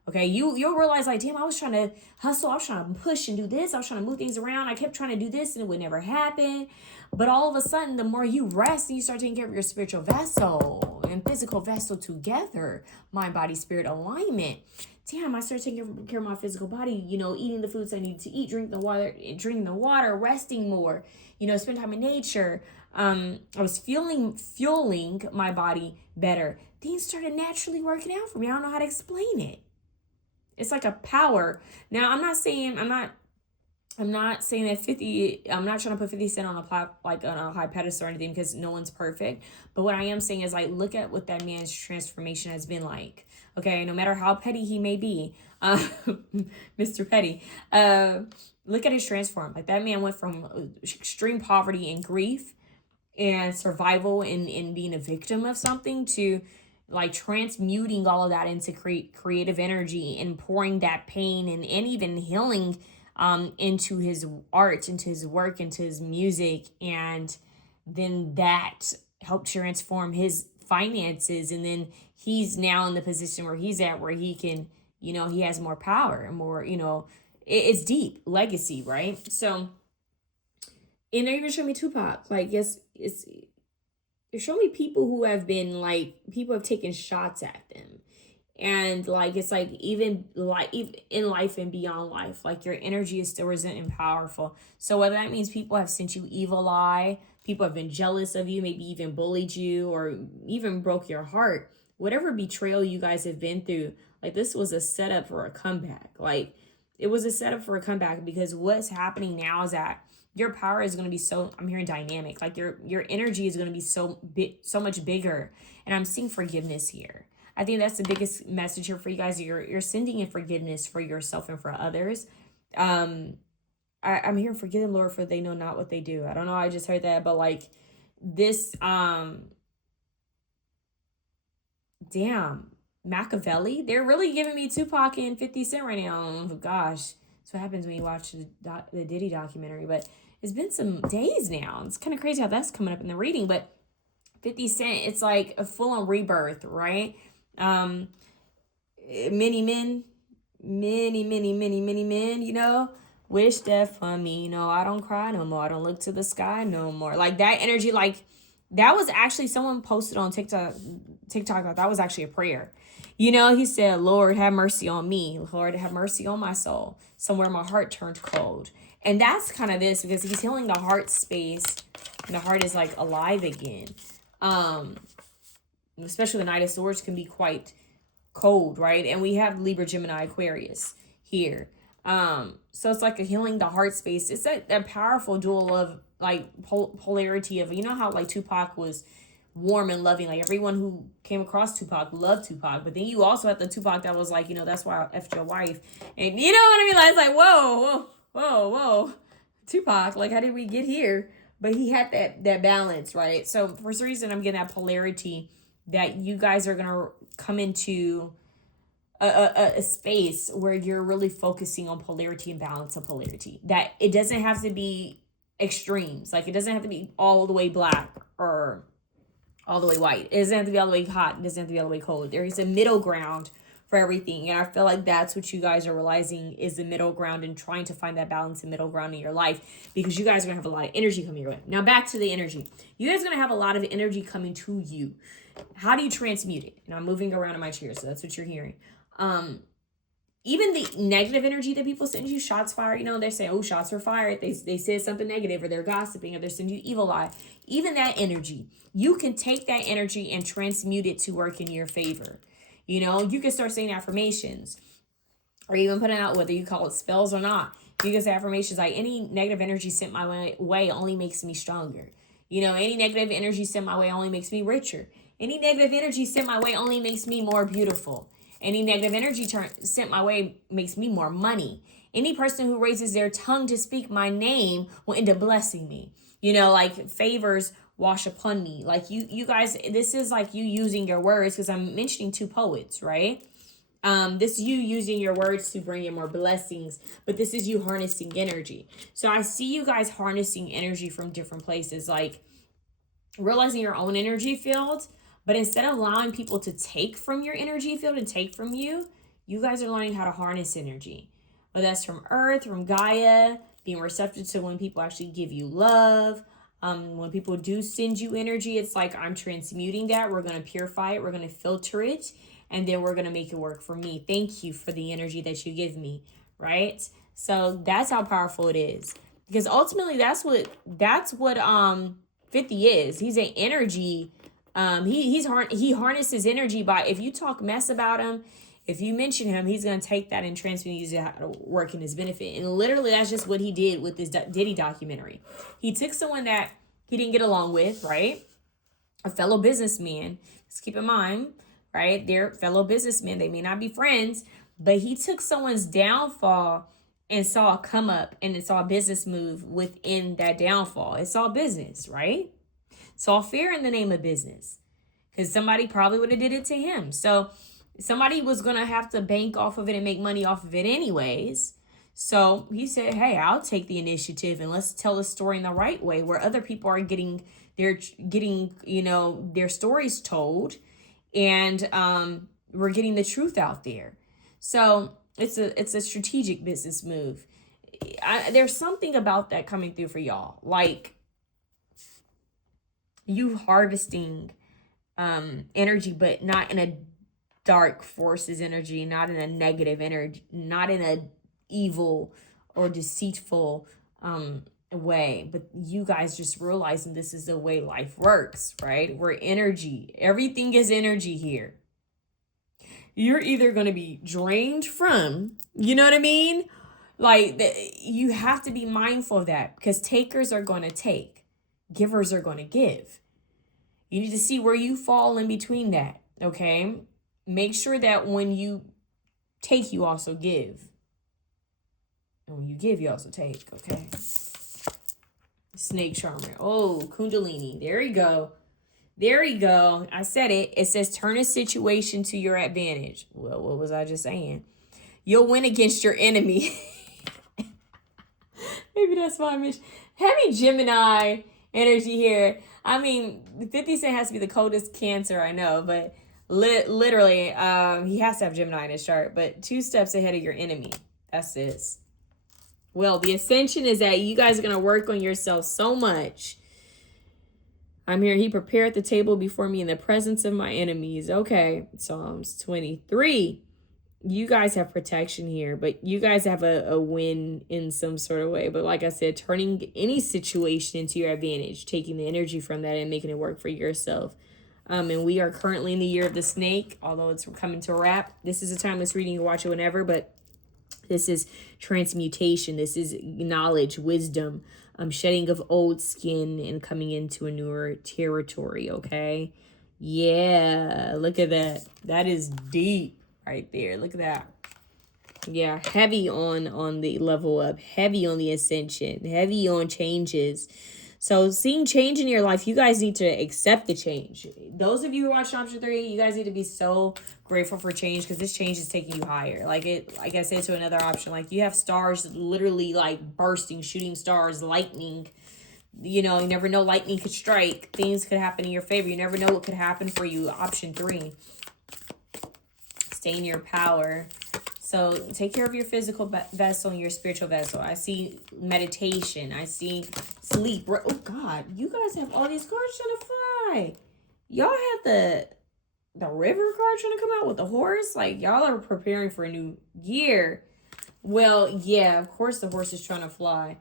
Okay, you'll realize, like, damn, I was trying to hustle, I was trying to push and do this, I was trying to move things around, I kept trying to do this and it would never happen. But all of a sudden, the more you rest and you start taking care of your spiritual vessel and physical vessel together, mind, body, spirit alignment, damn, I started taking care of my physical body, you know, eating the foods I need to eat, drinking the water, resting more, you know, spend time in nature. I was fueling my body better. Things started naturally working out for me. I don't know how to explain it. It's like a power. Now, I'm not saying that 50, I'm not trying to put 50 Cent on a high pedestal or anything, because no one's perfect. But what I am saying is, like, look at what that man's transformation has been like. Okay, no matter how petty he may be, Mr. Petty, look at his transform. Like, that man went from extreme poverty and grief and survival and being a victim of something to, like transmuting all of that into creative energy and pouring that pain and even healing into his art, into his work, into his music. And then that helped transform his finances. And then he's now in the position where he's at, where he can, he has more power and more, it's deep legacy, right? So, and they're even showing me Tupac. Like, yes, you're showing me people who have been, like, people have taken shots at them. And, like, it's like, even in life and beyond life, like, your energy is still resent and powerful. So whether that means people have sent you evil eye, people have been jealous of you, maybe even bullied you, or even broke your heart, whatever betrayal you guys have been through, like, this was a setup for a comeback. Like, it was a setup for a comeback, because what's happening now is that your power is going to be so, I'm hearing dynamic, like your energy is going to be so much bigger. And I'm seeing forgiveness here. I think that's the biggest message here for you guys. You're sending in forgiveness for yourself and for others. I'm hearing, forgive them, Lord, for they know not what they do. I don't know, I just heard that, but like this, damn, Machiavelli, they're really giving me Tupac and 50 Cent right now. Oh gosh, that's what happens when you watch the Diddy documentary. But it's been some days now. It's kind of crazy how that's coming up in the reading. But 50 Cent, it's like a full-on rebirth, right? Many men, many men, wish that for me. I don't cry no more. I don't look to the sky no more. Like that energy, like that was actually, someone posted on TikTok that was actually a prayer. He said, Lord, have mercy on me. Lord, have mercy on my soul. Somewhere my heart turned cold. And that's kind of this, because he's healing the heart space. And the heart is like alive again. Especially the Knight of Swords can be quite cold, right? And we have Libra, Gemini, Aquarius here. So it's like a healing the heart space. It's that powerful dual of like polarity of, how like Tupac was warm and loving, like everyone who came across Tupac loved Tupac, but then you also had the Tupac that was like, that's why I effed your wife, and you know what I mean, like, it's like whoa, Tupac, like, how did we get here? But he had that balance, right? So for some reason I'm getting that polarity, that you guys are gonna come into a space where you're really focusing on polarity and balance of polarity, that it doesn't have to be extremes, like it doesn't have to be all the way black or all the way white. It doesn't have to be all the way hot. It doesn't have to be all the way cold. There is a middle ground for everything. And I feel like that's what you guys are realizing is the middle ground, and trying to find that balance and middle ground in your life, because you guys are going to have a lot of energy coming your way. Now back to the energy. You guys are going to have a lot of energy coming to you. How do you transmute it? And I'm moving around in my chair, so that's what you're hearing. Even the negative energy that people send you, shots fired, they say, oh, shots were fired. They said something negative, or they're gossiping, or they're sending you evil eye. Even that energy, you can take that energy and transmute it to work in your favor. You can start saying affirmations, or even putting out, whether you call it spells or not. You can say affirmations like, any negative energy sent my way only makes me stronger. Any negative energy sent my way only makes me richer. Any negative energy sent my way only makes me more beautiful. Any negative energy sent my way makes me more money. Any person who raises their tongue to speak my name will end up blessing me. Like favors wash upon me. Like you guys, this is like you using your words, because I'm mentioning two poets, right? This is you using your words to bring in more blessings, but this is you harnessing energy. So I see you guys harnessing energy from different places, like realizing your own energy field. But instead of allowing people to take from your energy field and take from you, you guys are learning how to harness energy. Whether that's from Earth, from Gaia, being receptive to when people actually give you love. When people do send you energy, it's like, I'm transmuting that. We're going to purify it. We're going to filter it. And then we're going to make it work for me. Thank you for the energy that you give me, right? So that's how powerful it is. Because ultimately, that's what 50 is. He's an energy. He harnesses energy by, if you talk mess about him, if you mention him, he's going to take that and transmute, use it to work in his benefit. And literally, that's just what he did with this Diddy documentary. He took someone that he didn't get along with, right? A fellow businessman. Let's keep in mind, right? They're fellow businessmen. They may not be friends, but he took someone's downfall and saw a come up, and it saw a business move within that downfall. It saw business, right? Saw fear in the name of business. because somebody probably would have did it to him. So somebody was going to have to bank off of it and make money off of it anyways. So he said, hey, I'll take the initiative and let's tell the story in the right way, where other people are getting their stories told, and we're getting the truth out there. So it's a strategic business move. There's something about that coming through for y'all, like you harvesting energy, but not in a dark forces energy, not in a negative energy, not in a evil or deceitful way, but you guys just realizing this is the way life works, right? We're energy. Everything is energy here. You're either going to be drained from, you know what I mean? Like, you have to be mindful of that, because takers are going to take, givers are going to give. You need to see where you fall in between that, okay? Make sure that when you take, you also give. And when you give, you also take, okay? Snake charmer. Oh, Kundalini. There you go. There you go. I said it. It says turn a situation to your advantage. Well, what was I just saying? You'll win against your enemy. Maybe that's why I'm heavy Gemini energy here. I mean, 50 Cent has to be the coldest Cancer I know, but literally, he has to have Gemini in his chart. But 2 steps ahead of your enemy. That's this. Well, the ascension is that you guys are going to work on yourself so much. I'm here. He prepared the table before me in the presence of my enemies. Okay. Psalms 23. You guys have protection here, but you guys have a win in some sort of way. But like I said, turning any situation into your advantage, taking the energy from that and making it work for yourself. And we are currently in the year of the snake, although it's coming to a wrap. This is a timeless reading. You can watch it whenever, but this is transmutation. This is knowledge, wisdom, shedding of old skin and coming into a newer territory, okay? Yeah, look at that. That is deep right there. Look at that. Yeah, heavy on the level up, heavy on the ascension, heavy on changes. So seeing change in your life, you guys need to accept the change. Those of you who watch option 3, you guys need to be so grateful for change, because this change is taking you higher. Like I said to another option, like you have stars literally like bursting, shooting stars, lightning. You know, you never know, lightning could strike. Things could happen in your favor. You never know what could happen for you. Option 3. Stay in your power. So take care of your physical vessel and your spiritual vessel. I see meditation. I see sleep. Oh, God. You guys have all these cards trying to fly. Y'all have the river card trying to come out with the horse. Like, y'all are preparing for a new year. Well, yeah, of course the horse is trying to fly.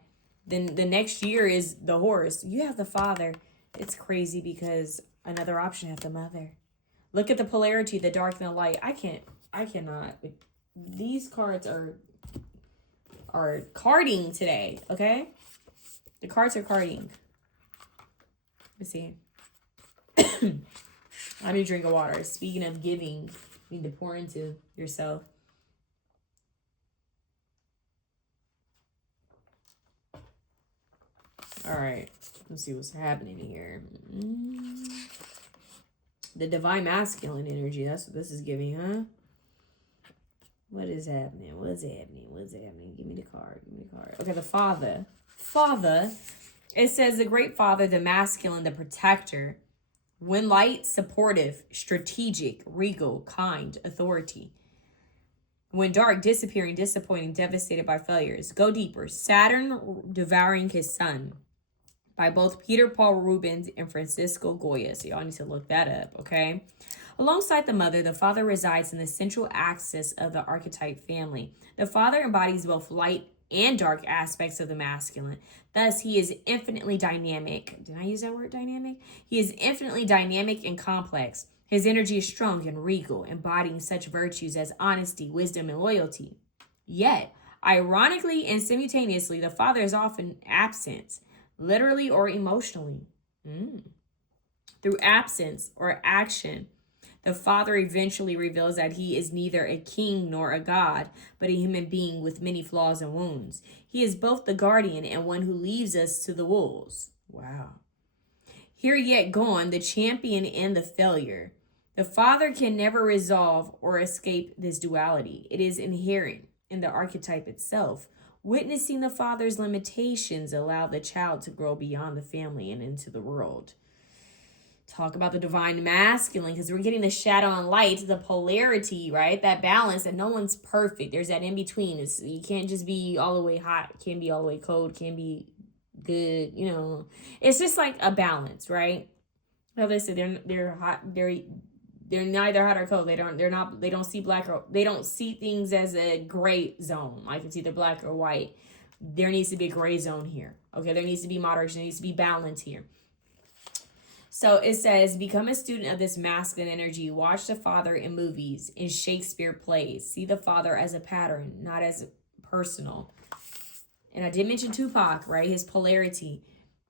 Then the next year is the horse. You have the father. It's crazy because another option has the mother. Look at the polarity, the dark and the light. I cannot. These cards are carding today, okay? The cards are carding. Let's see. I need a drink of water. Speaking of giving, you need to pour into yourself. All right. Let's see what's happening here. The divine masculine energy. That's what this is giving, huh? What is happening? What's happening? What's happening? Give me the card. Give me the card. Okay, the father. Father. It says the great father, the masculine, the protector. When light, supportive, strategic, regal, kind, authority. When dark, disappearing, disappointing, devastated by failures. Go deeper. Saturn devouring his son. By both Peter Paul Rubens and Francisco Goya. So y'all need to look that up, okay? Alongside the mother, the father resides in the central axis of the archetype family. The father embodies both light and dark aspects of the masculine. Thus, he is infinitely dynamic. Did I use that word, dynamic? He is infinitely dynamic and complex. His energy is strong and regal, embodying such virtues as honesty, wisdom, and loyalty. Yet, ironically and simultaneously, the father is often absent, literally or emotionally. Through absence or action, the father eventually reveals that he is neither a king nor a god, but a human being with many flaws and wounds. He is both the guardian and one who leaves us to the wolves. Wow. Here yet gone, the champion and the failure. The Father can never resolve or escape this duality. It is inherent in the archetype itself. Witnessing the Father's limitations allow the child to grow beyond the family and into the world. Talk about the divine masculine, because we're getting the shadow and light, the polarity, right? That balance, that no one's perfect. There's that in between. You can't just be all the way hot, can't be all the way cold, can't be good, you know. It's just like a balance, right? How they say they're hot, they're neither hot or cold. They don't see black, or they don't see things as a gray zone. Like it's either black or white. There needs to be a gray zone here. Okay, there needs to be moderation, there needs to be balance here. So it says, become a student of this masculine energy. Watch the Father in movies, in Shakespeare plays. See the Father as a pattern, not as personal. And I did mention Tupac, right? His polarity.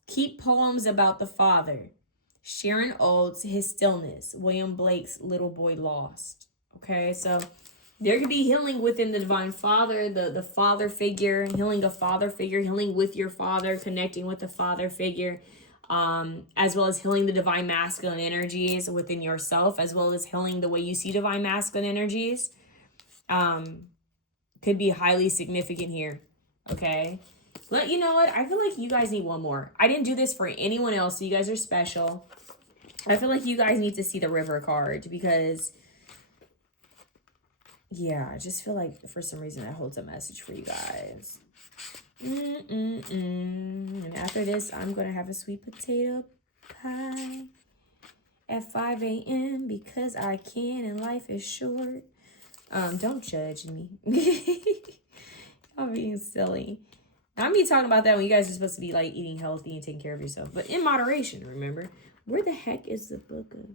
Keep poems about the Father. Sharon Olds, His Stillness. William Blake's Little Boy Lost. Okay, so there could be healing within the Divine Father, the father figure, healing a father figure, healing with your father, connecting with the father figure. As well as healing the divine masculine energies within yourself, as well as healing the way you see divine masculine energies, could be highly significant here. Okay, you know what? I feel like you guys need one more. I didn't do this for anyone else, so you guys are special. I feel like you guys need to see the River card because, yeah, I just feel like for some reason that holds a message for you guys. And after this, I'm going to have a sweet potato pie at 5 a.m. because I can and life is short. Don't judge me. I'm being silly. I'm be talking about that when you guys are supposed to be like eating healthy and taking care of yourself. But in moderation, remember. Where the heck is the book of?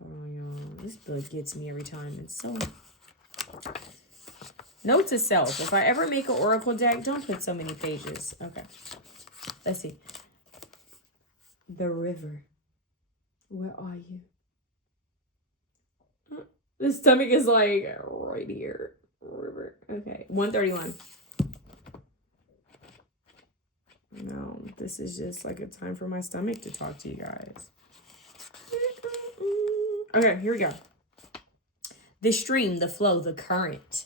Hold on, y'all. This book gets me every time. It's so... Note to self, if I ever make an oracle deck, don't put so many pages. Okay. Let's see. The River. Where are you? The stomach is like right here. River. Okay. 131. No, this is just like a time for my stomach to talk to you guys. Okay, here we go. The stream, the flow, the current.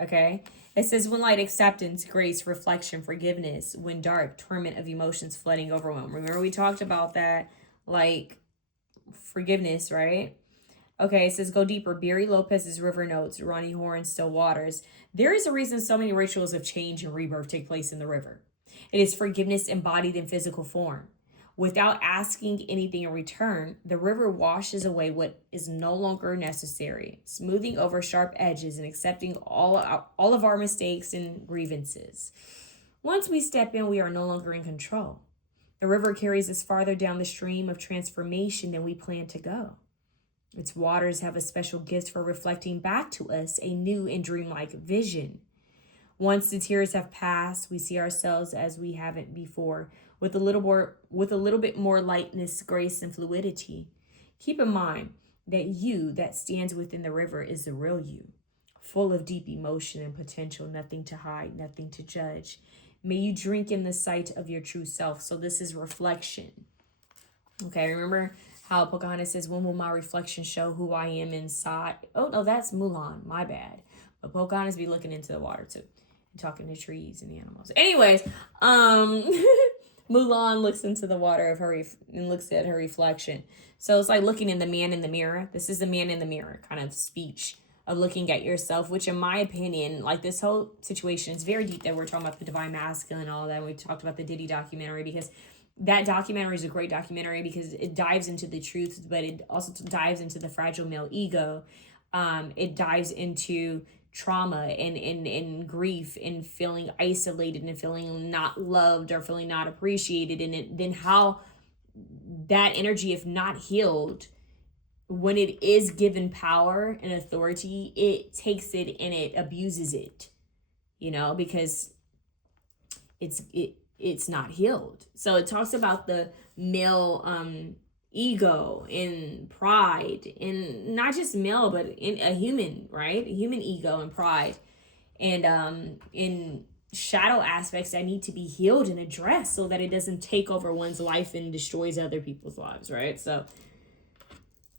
Okay, it says when light, acceptance, grace, reflection, forgiveness. When dark, torment of emotions, flooding, overwhelm. Remember we talked about that, like forgiveness, right? Okay, it says go deeper. Barry Lopez's River Notes, Ronnie Horn's Still Waters. There is a reason so many rituals of change and rebirth take place in the river. It is forgiveness embodied in physical form. Without asking anything in return, the river washes away what is no longer necessary, smoothing over sharp edges and accepting all of our mistakes and grievances. Once we step in, we are no longer in control. The river carries us farther down the stream of transformation than we plan to go. Its waters have a special gift for reflecting back to us a new and dreamlike vision. Once the tears have passed, we see ourselves as we haven't before, with a little bit more lightness, grace, and fluidity. Keep in mind that you that stands within the river is the real you, full of deep emotion and potential, nothing to hide, nothing to judge. May you drink in the sight of your true self. So this is reflection. Okay, remember how Pocahontas says, when will my reflection show who I am inside? Oh, no, that's Mulan. My bad. But Pocahontas be looking into the water too. And talking to trees and animals. Anyways, Mulan looks into the water of her and looks at her reflection. So it's like looking in the man in the mirror. This is the man in the mirror kind of speech of looking at yourself, which in my opinion, like this whole situation is very deep that we're talking about the divine masculine and all that. We talked about the Diddy documentary because that documentary is a great documentary because it dives into the truth, but it also dives into the fragile male ego. It dives into trauma and grief and feeling isolated and feeling not loved or feeling not appreciated, and then how that energy, if not healed, when it is given power and authority, it takes it and it abuses it, because it's not healed. So it talks about the male ego and pride, and not just male, but in a human, right? A human ego and pride, and in shadow aspects that need to be healed and addressed so that it doesn't take over one's life and destroys other people's lives, right? So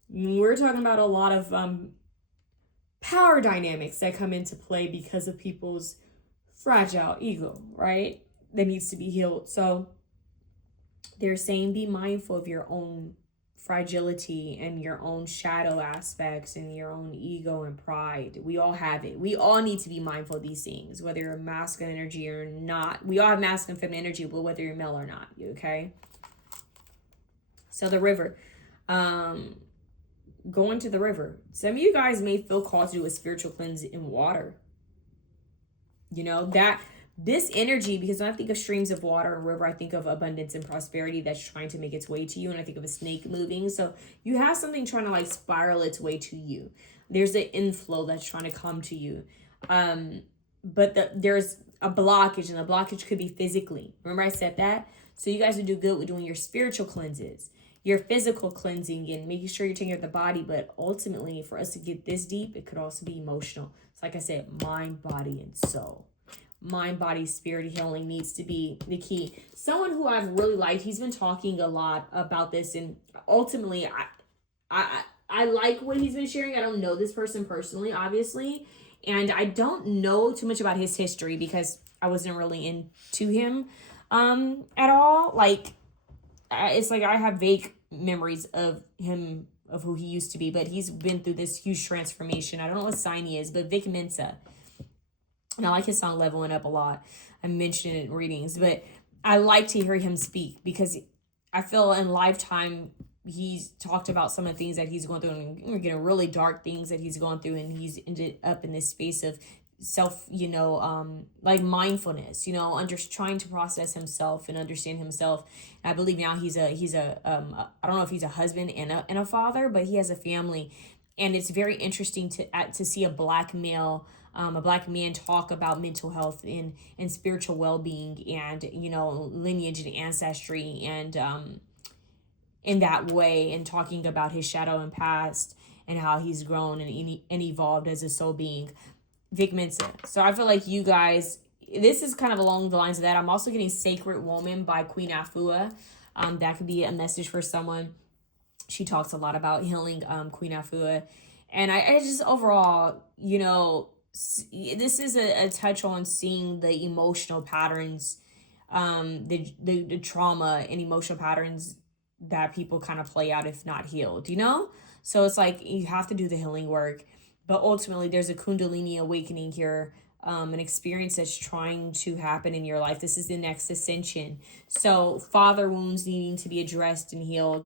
we're talking about a lot of power dynamics that come into play because of people's fragile ego, right? That needs to be healed. So they're saying be mindful of your own fragility and your own shadow aspects and your own ego and pride. We all have it. We all need to be mindful of these things, whether you're masculine energy or not. We all have masculine and feminine energy, but whether you're male or not, okay? So the river. Going to the river. Some of you guys may feel called to do a spiritual cleanse in water. You know, that this energy, because when I think of streams of water and river, I think of abundance and prosperity that's trying to make its way to you. And I think of a snake moving. So you have something trying to like spiral its way to you. There's an inflow that's trying to come to you. But there's a blockage, and the blockage could be physically. Remember I said that? So you guys would do good with doing your spiritual cleanses, your physical cleansing, and making sure you're taking care of the body. But ultimately, for us to get this deep, it could also be emotional. So like I said, mind, body, and soul. Mind, body, spirit healing needs to be the key. Someone who I've really liked, he's been talking a lot about this, and ultimately I like what he's been sharing. I don't know this person personally, obviously, and I don't know too much about his history because I wasn't really into him at all. Like it's like I have vague memories of him, of who he used to be, but he's been through this huge transformation. I don't know what sign he is, but Vic Mensa. And I like his song Leveling Up a lot. I mentioned it in readings, but I like to hear him speak because I feel in lifetime he's talked about some of the things that he's going through, and we're getting really dark things that he's going through, and he's ended up in this space of self, like mindfulness, under trying to process himself and understand himself. And I believe now he's a I don't know if he's a husband and a father, but he has a family, and it's very interesting to see a black male. A black man talk about mental health and spiritual well-being and lineage and ancestry and in that way, and talking about his shadow and past and how he's grown and evolved as a soul being. Vic Mensa. So I feel like you guys, this is kind of along the lines of that. I'm also getting Sacred Woman by Queen Afua. That could be a message for someone. She talks a lot about healing, Queen Afua. And I just overall, this is a touch on seeing the emotional patterns, the trauma and emotional patterns that people kind of play out if not healed, So it's like you have to do the healing work. But ultimately, there's a Kundalini awakening here, an experience that's trying to happen in your life. This is the next ascension. So father wounds needing to be addressed and healed.